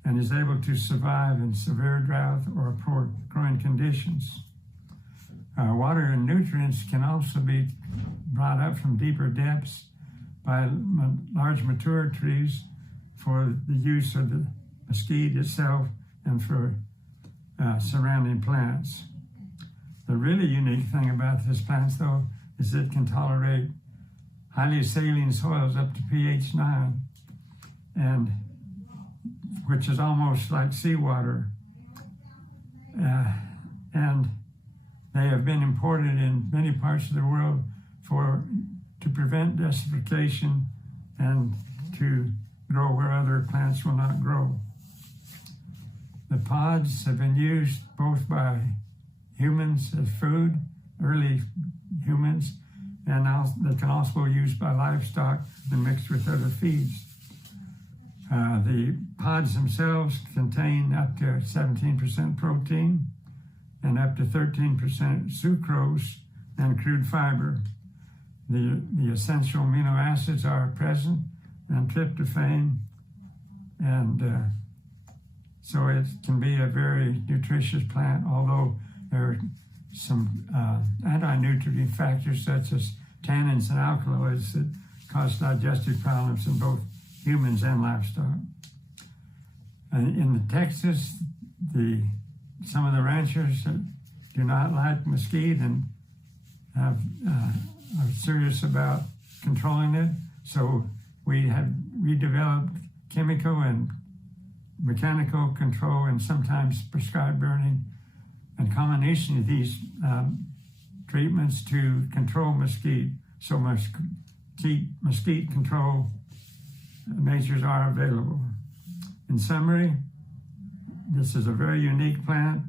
and is able to survive in severe drought or poor growing conditions. Water and nutrients can also be brought up from deeper depths by large mature trees for the use of the mesquite itself and for surrounding plants. The really unique thing about this plant, though, is it can tolerate highly saline soils up to pH 9, and which is almost like seawater. And they have been imported in many parts of the world to prevent desertification and to grow where other plants will not grow. The pods have been used both by humans as food, early humans, and now they can also be used by livestock and mixed with other feeds. The pods themselves contain up to 17% protein and up to 13% sucrose and crude fiber. The essential amino acids are present, and tryptophan, and so it can be a very nutritious plant, although there are some anti-nutrient factors such as tannins and alkaloids that cause digestive problems in both humans and livestock. And in Texas, some of the ranchers that do not like mesquite and are serious about controlling it, so we developed chemical and mechanical control and sometimes prescribed burning and combination of these treatments to control mesquite. So mesquite control measures are available. In summary, this is a very unique plant,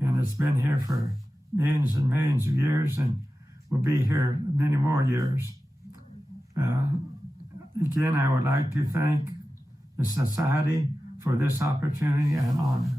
and it's been here for millions and millions of years and will be here many more years. Again, I would like to thank the Society for this opportunity and honor.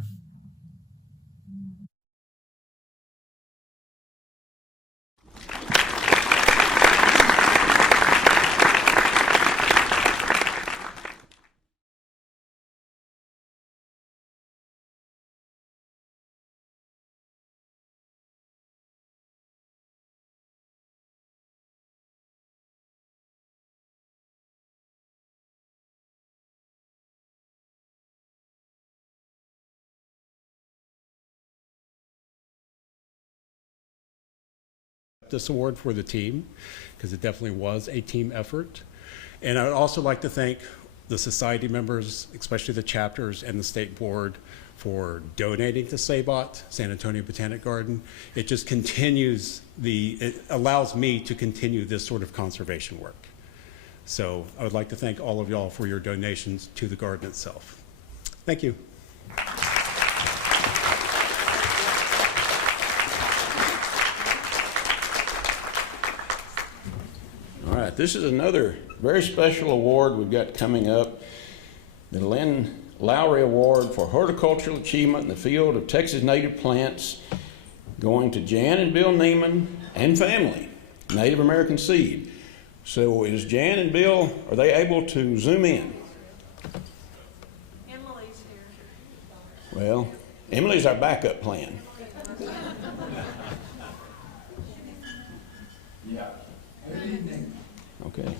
This award for the team, because it definitely was a team effort. And I would also like to thank the society members, especially the chapters and the state board, for donating to SABOT, San Antonio Botanic Garden. It just continues it allows me to continue this sort of conservation work. So I would like to thank all of y'all for your donations to the garden itself. Thank you. All right, this is another very special award we've got coming up, the Lynn Lowry Award for Horticultural Achievement in the Field of Texas Native Plants, going to Jan and Bill Neiman and family, Native American seed. So is Jan and Bill, are they able to zoom in? Emily's here. Well, Emily's our backup plan. Yeah. Good evening. Okay.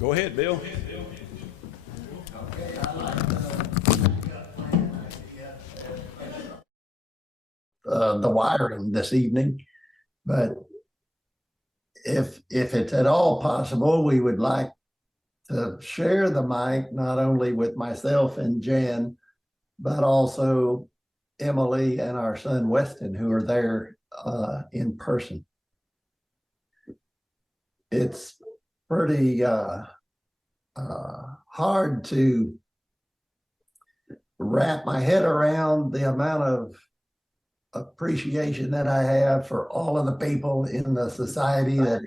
Go ahead, Bill. Okay, I like the wiring this evening, but if it's at all possible, we would like to share the mic not only with myself and Jan, but also Emily and our son Weston, who are there in person. It's pretty hard to wrap my head around the amount of appreciation that I have for all of the people in the society that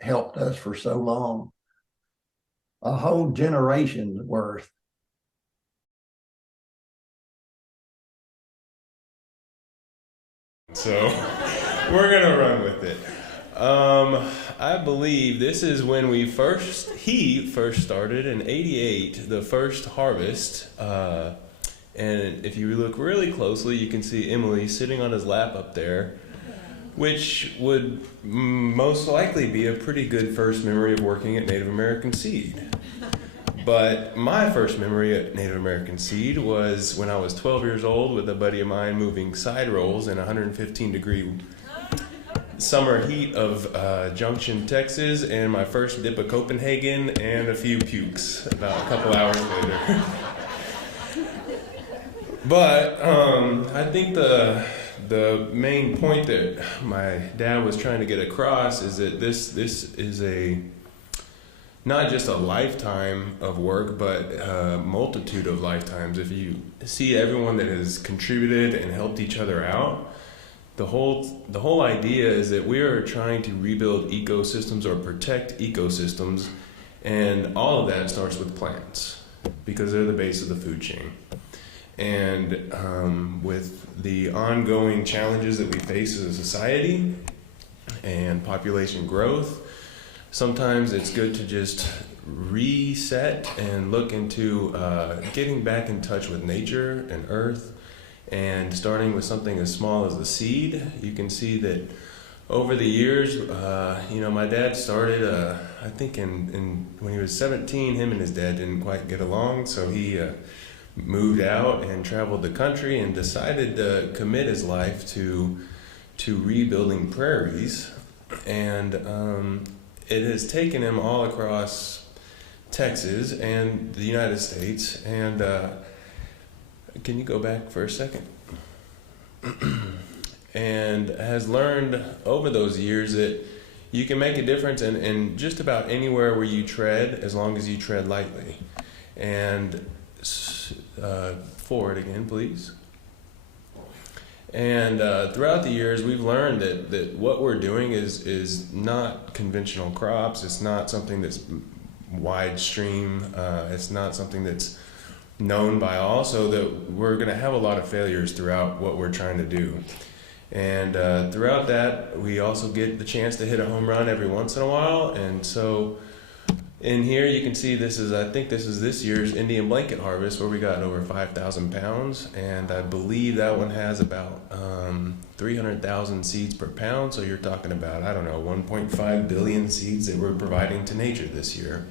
helped us for so long. A whole generation's worth. So we're gonna run with it. I believe this is when he first started in '88, the first harvest. And if you look really closely, you can see Emily sitting on his lap up there, which would most likely be a pretty good first memory of working at Native American Seed. But my first memory at Native American Seed was when I was 12 years old with a buddy of mine moving side rolls in 115-degree summer heat of Junction, Texas, and my first dip of Copenhagen and a few pukes about a couple hours later. But I think the main point that my dad was trying to get across is that this is not just a lifetime of work, but a multitude of lifetimes. If you see everyone that has contributed and helped each other out, the whole idea is that we are trying to rebuild ecosystems or protect ecosystems, and all of that starts with plants because they're the base of the food chain. And with the ongoing challenges that we face as a society and population growth, sometimes it's good to just reset and look into getting back in touch with nature and earth, and starting with something as small as the seed. You can see that over the years, my dad started, I think when he was 17, him and his dad didn't quite get along, so he moved out and traveled the country and decided to commit his life to rebuilding prairies. And it has taken him all across Texas and the United States. And can you go back for a second? And has learned over those years that you can make a difference in just about anywhere where you tread, as long as you tread lightly. And forward again, please. And throughout the years, we've learned that what we're doing is not conventional crops. It's not something that's wide stream. It's not something that's known by all, so that we're going to have a lot of failures throughout what we're trying to do. And throughout that, we also get the chance to hit a home run every once in a while. And so in here you can see I think this is this year's Indian blanket harvest, where we got over 5,000 pounds, and I believe that one has about 300,000 seeds per pound. So you're talking about, 1.5 billion seeds that we're providing to nature this year.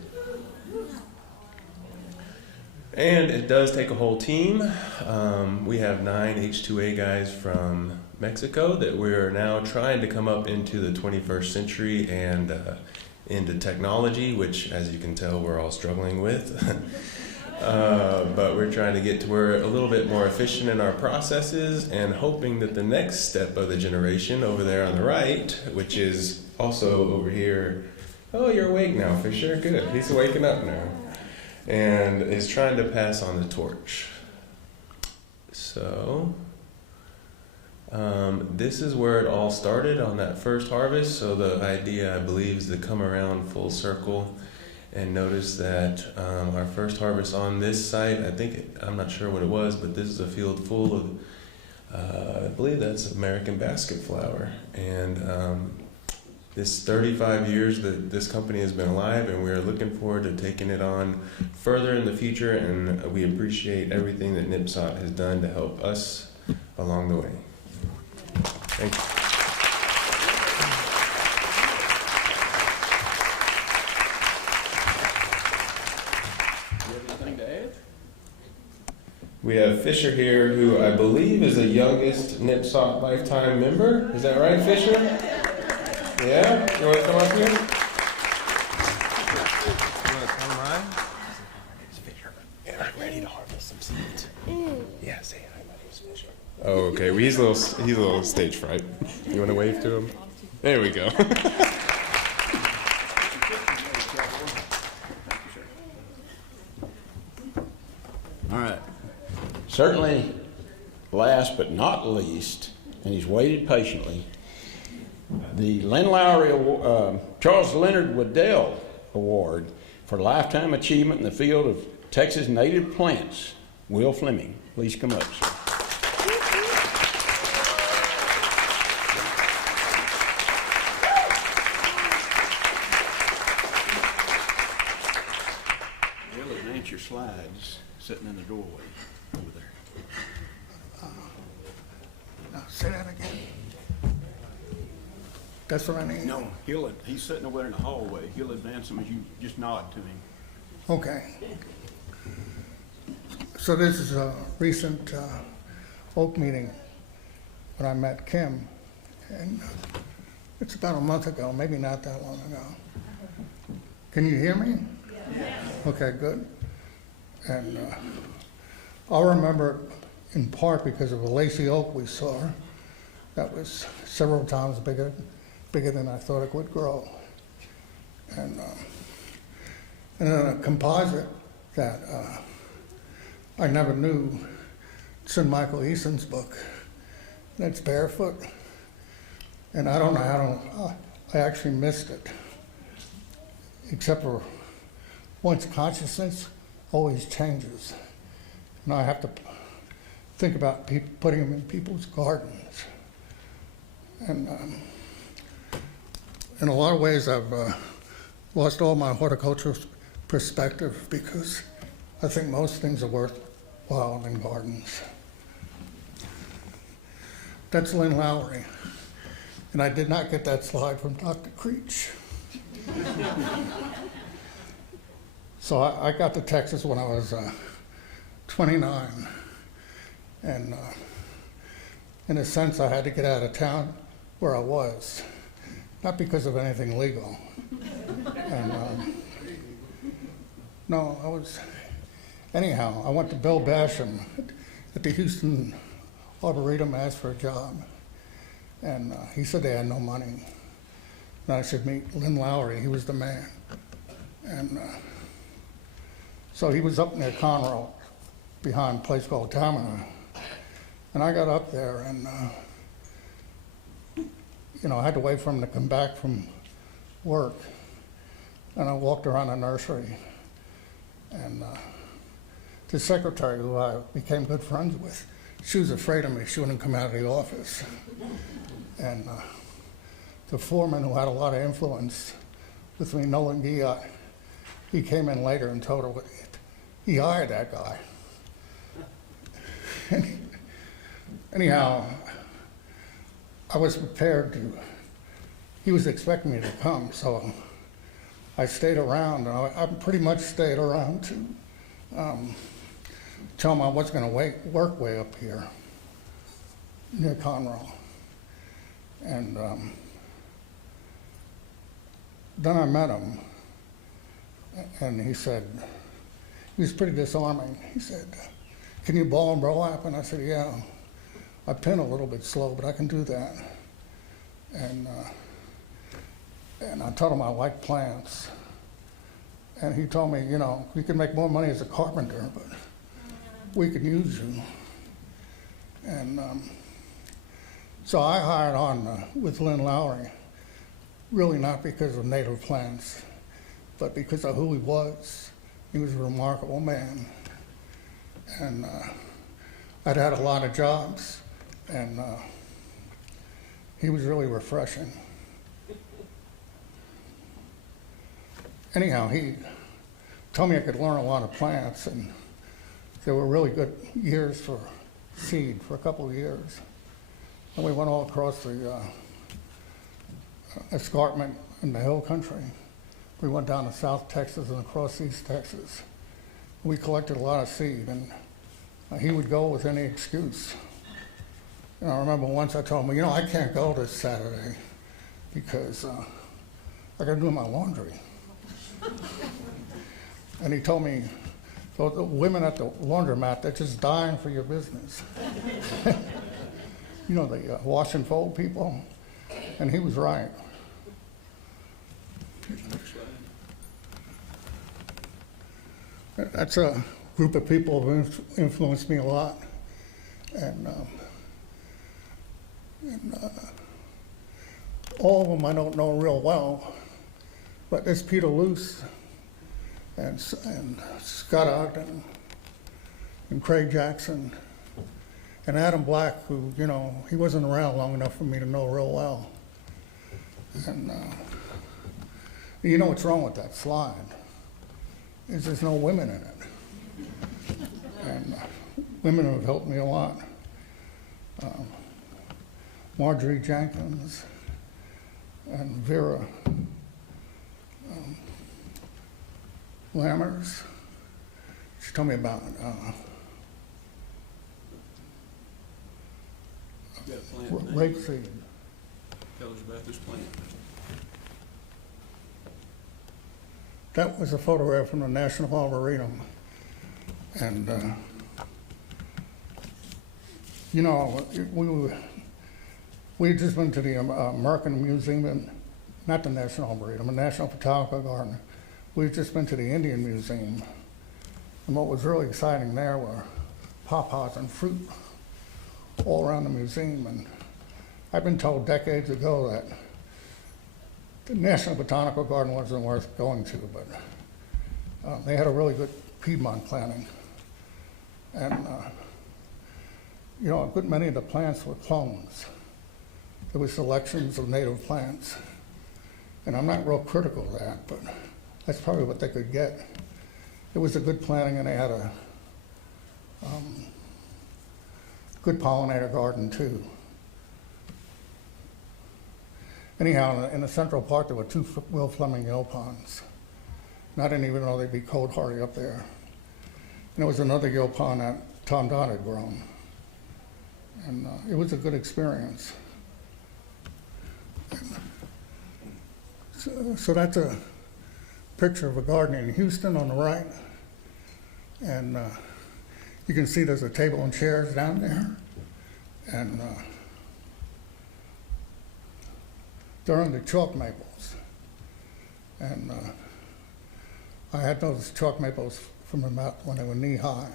And it does take a whole team. We have 9 H2A guys from Mexico that we're now trying to come up into the 21st century and into technology, which, as you can tell, we're all struggling with. But we're trying to get to where we're a little bit more efficient in our processes, and hoping that the next step of the generation over there on the right, which is also over here. Oh, you're awake now, Fisher. Good. He's waking up now. And is trying to pass on the torch. So this is where it all started on that first harvest. So the idea, I believe, is to come around full circle and notice that our first harvest on this site, I'm not sure what it was, but this is a field full of, I believe that's American basket flower. And this 35 years that this company has been alive, and we're looking forward to taking it on further in the future, and we appreciate everything that NIPSOT has done to help us along the way. Thank you. Do you have anything to add? We have Fisher here, who I believe is the youngest NIPSOT lifetime member. Is that right, Fisher? Yeah? You want to come up here? You want to come by? It's Fisher. And I'm ready to harvest some seeds. Yeah, say hi, my name's Fisher. Oh, okay. Well, he's a little stage fright. You want to wave to him? There we go. All right. Certainly, last but not least, and he's waited patiently, the Lynn Lowry Charles Leonard Waddell Award for Lifetime Achievement in the field of Texas native plants. Will Fleming, please come up, sir. Will, advance your slides, sitting in the doorway over there. Now, say that again. That's what I need? No, he's sitting over there in the hallway. He'll advance them as you just nod to him. Okay. So this is a recent Oak meeting when I met Kim, and it's about a month ago, maybe not that long ago. Can you hear me? Yes. Okay, good. And I'll remember in part because of a lacy oak we saw that was several times bigger than I thought it would grow. And then a composite that I never knew. It's in Michael Eason's book. That's barefoot. And I don't know how I actually missed it. Except for once consciousness always changes. And I have to think about putting them in people's gardens. And in a lot of ways, I've lost all my horticultural perspective because I think most things are worthwhile in gardens. That's Lynn Lowry. And I did not get that slide from Dr. Creech. So I got to Texas when I was 29. And in a sense, I had to get out of town where I was, not because of anything legal. And no, anyhow, I went to Bill Basham at the Houston Arboretum, asked for a job. And he said they had no money. And I should meet Lynn Lowry, he was the man. And so he was up near Conrow, behind a place called Tamina. And I got up there and, I had to wait for him to come back from work. And I walked around the nursery. And the secretary, who I became good friends with, she was afraid of me. She wouldn't come out of the office. And the foreman, who had a lot of influence with me, Nolan Guillot, he came in later and told her he hired that guy. Anyhow, I was prepared he was expecting me to come, so I stayed around, and I pretty much stayed around to tell him I was going to work way up here near Conrow. And then I met him, and he said, he was pretty disarming. He said, "Can you ball and burlap?" And I said, "Yeah. I pin a little bit slow, but I can do that." And I told him I like plants. And he told me, you can make more money as a carpenter, but we could use you. And so I hired on with Lynn Lowry, really not because of native plants, but because of who he was. He was a remarkable man. And I'd had a lot of jobs, and he was really refreshing. Anyhow, he told me I could learn a lot of plants, and they were really good years for seed, for a couple of years. And we went all across the escarpment in the hill country. We went down to South Texas and across East Texas. We collected a lot of seed, and he would go with any excuse. And I remember once I told him, I can't go this Saturday because I got to do my laundry. And he told me, so the women at the laundromat, they're just dying for your business. The wash and fold people. And he was right. That's a group of people who have influenced me a lot. And all of them I don't know real well, but there's Peter Luce and Scott Ogden and Craig Jackson and Adam Black, who, you know, he wasn't around long enough for me to know real well. And you know what's wrong with that slide is there's no women in it. And women have helped me a lot. Marjorie Jenkins and Vera Lammers. She told me about rapeseed. Tell us about this plant. That was a photograph from the National Arboretum. And, you know, we had just been to the American Museum, and not the National Arboretum, the National Botanical Garden. We had just been to the Indian Museum. And what was really exciting there were pawpaws and fruit all around the museum. And I've been told decades ago that the National Botanical Garden wasn't worth going to, but they had a really good Piedmont planting. And, you know, a good many of the plants were clones. There were selections of native plants. And I'm not real critical of that, but that's probably what they could get. It was a good planting, and they had a good pollinator garden too. Anyhow, in the Central Park, there were 2 Will Fleming gill ponds. And I didn't even know they'd be cold hardy up there. And there was another gill pond that Tom Dodd had grown. And it was a good experience. So that's a picture of a garden in Houston on the right. And you can see there's a table and chairs down there. And they're under chalk maples. And I had those chalk maples from about when they were knee high.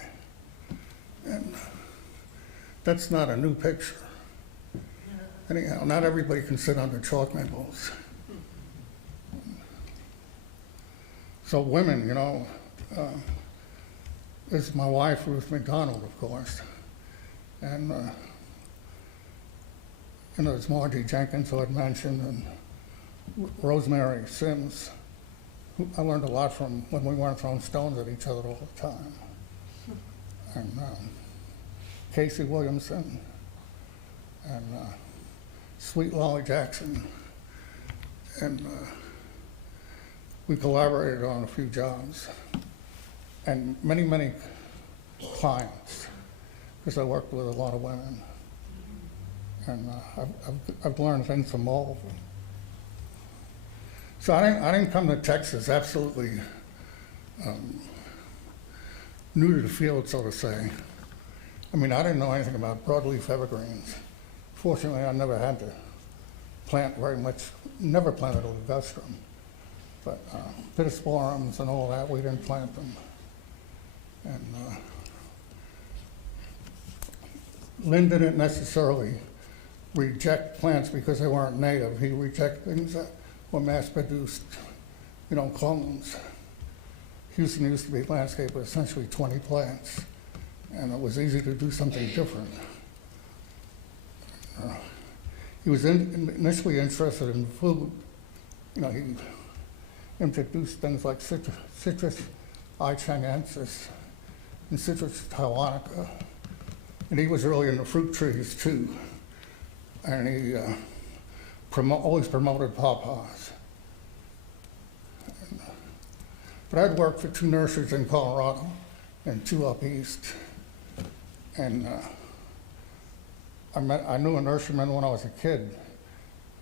And that's not a new picture. Anyhow, not everybody can sit under chalk maples. So women, you know, this is my wife, Ruth McDonald, of course. And, you know, there's Margie Jenkins, who I'd mentioned, and Rosemary Sims, who I learned a lot from when we weren't throwing stones at each other all the time. And Casey Williamson, and Sweet Lolly Jackson. And we collaborated on a few jobs, and many, many clients, because I worked with a lot of women. And I've learned things from all of them. So I didn't come to Texas absolutely new to the field, so to say. I mean, I didn't know anything about broadleaf evergreens. Fortunately, I never had to plant very much, never planted a ligustrum. But pittosporums and all that, we didn't plant them. And Lynn didn't necessarily reject plants because they weren't native. He rejected things that were mass-produced, you know, clones. Houston used to be a landscape with essentially 20 plants, and it was easy to do something different. He was initially interested in food. You know, he introduced things like Citrus ichanensis and Citrus taiwanica. And he was really into fruit trees too. And he always promoted pawpaws. But I'd worked for 2 nurseries in Colorado and 2 up east. And I knew a nurseryman when I was a kid.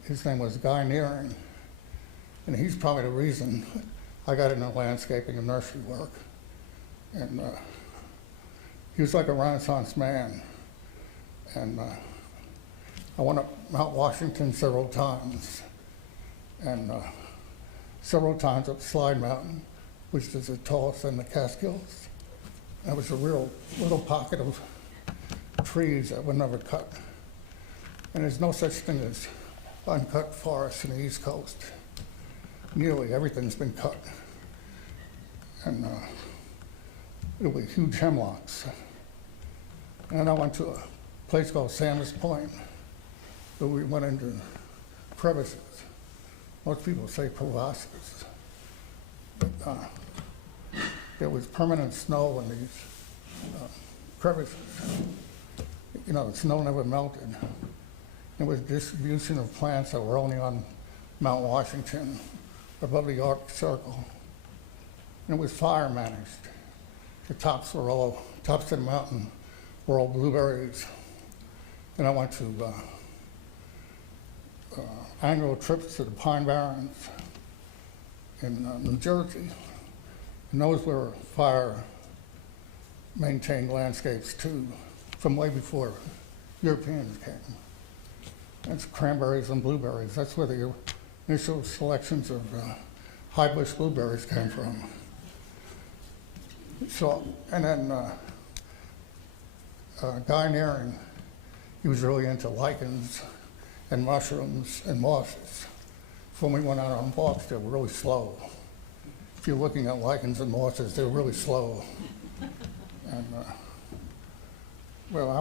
His name was Guy Nearing. And he's probably the reason I got into landscaping and nursery work. And he was like a Renaissance man. And I went up Mount Washington several times. And several times up Slide Mountain, which is the tallest in the Catskills. That was a real little pocket of trees that were never cut. And there's no such thing as uncut forests in the East Coast. Nearly everything's been cut. And it'll be huge hemlocks. And then I went to a place called Sanders Point, where we went into crevices. Most people say crevasses. But there was permanent snow in these crevices. You know, the snow never melted. There was distribution of plants that were only on Mount Washington, above the Arctic Circle. And it was fire managed. The tops of the mountain were all blueberries. And I went to annual trips to the Pine Barrens in New Jersey. And those were fire maintained landscapes too, from way before Europeans came. That's cranberries and blueberries. That's where the initial selections of high bush blueberries came from. So, and then Guy Nearing, he was really into lichens and mushrooms and mosses. So when we went out on walks, they were really slow. If you're looking at lichens and mosses, they're really slow. And well, I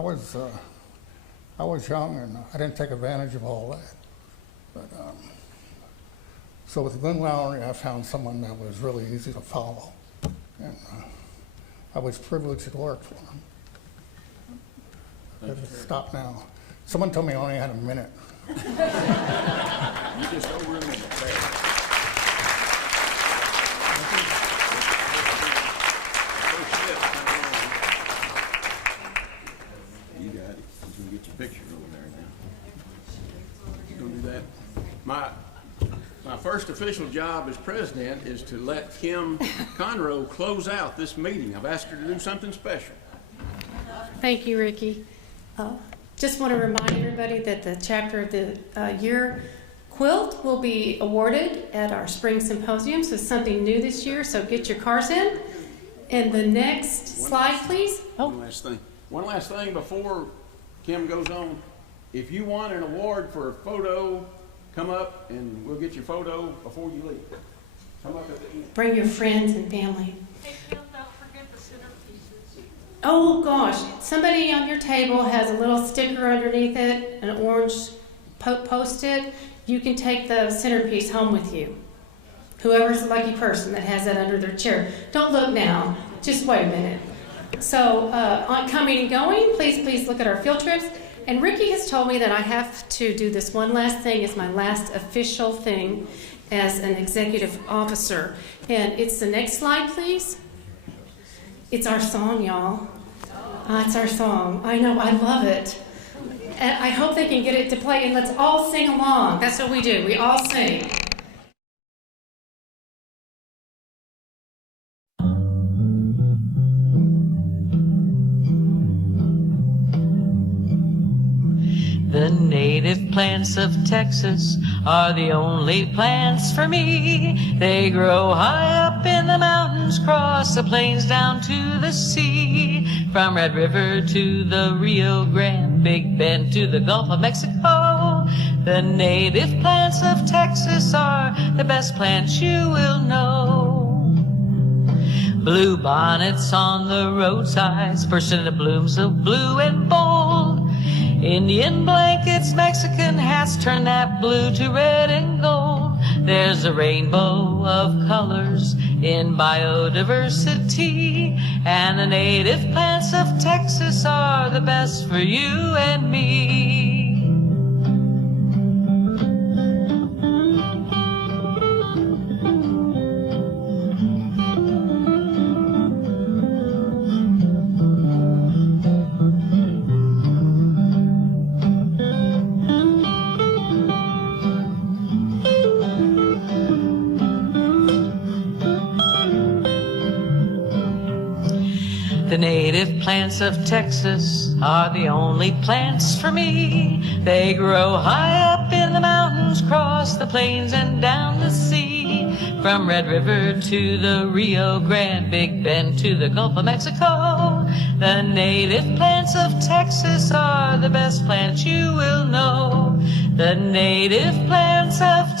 was young and I didn't take advantage of all that. But so with Glenn Lowry, I found someone that was really easy to follow, and I was privileged to work for him. Let us stop now. Someone told me I only had a minute. You just over a minute. You got it. You can get your picture over there now. You gonna do that? My first official job as president is to let Kim Conrow close out this meeting. I've asked her to do something special. Thank you, Ricky. Just want to remind everybody that the Chapter of the Year quilt will be awarded at our spring symposium, so it's something new this year, so get your cars in. And the next slide, please. One last thing before Kim goes on. If you want an award for a photo, come up and we'll get your photo before you leave. Come up at the end. Bring your friends and family. Hey, Kim, don't forget the centerpieces. Oh gosh, somebody on your table has a little sticker underneath it, an orange post-it. You can take the centerpiece home with you. Whoever's the lucky person that has that under their chair. Don't look now, just wait a minute. So on coming and going, please look at our field trips. And Ricky has told me that I have to do this one last thing as my last official thing as an executive officer. And it's the next slide, please. It's our song, y'all. It's our song. I know, I love it. And I hope they can get it to play, and let's all sing along. That's what we do. We all sing. The native plants of Texas are the only plants for me. They grow high up in the mountains, cross the plains down to the sea. From Red River to the Rio Grande, Big Bend to the Gulf of Mexico. The native plants of Texas are the best plants you will know. Blue bonnets on the roadsides, bursting into blooms of blue and bold. Indian blankets, Mexican hats, turn that blue to red and gold. There's a rainbow of colors in biodiversity, and the native plants of Texas are the best for you and me. The native plants of Texas are the only plants for me. They grow high up in the mountains, cross the plains and down the sea. From Red River to the Rio Grande, Big Bend to the Gulf of Mexico. The native plants of Texas are the best plants you will know. The native plants of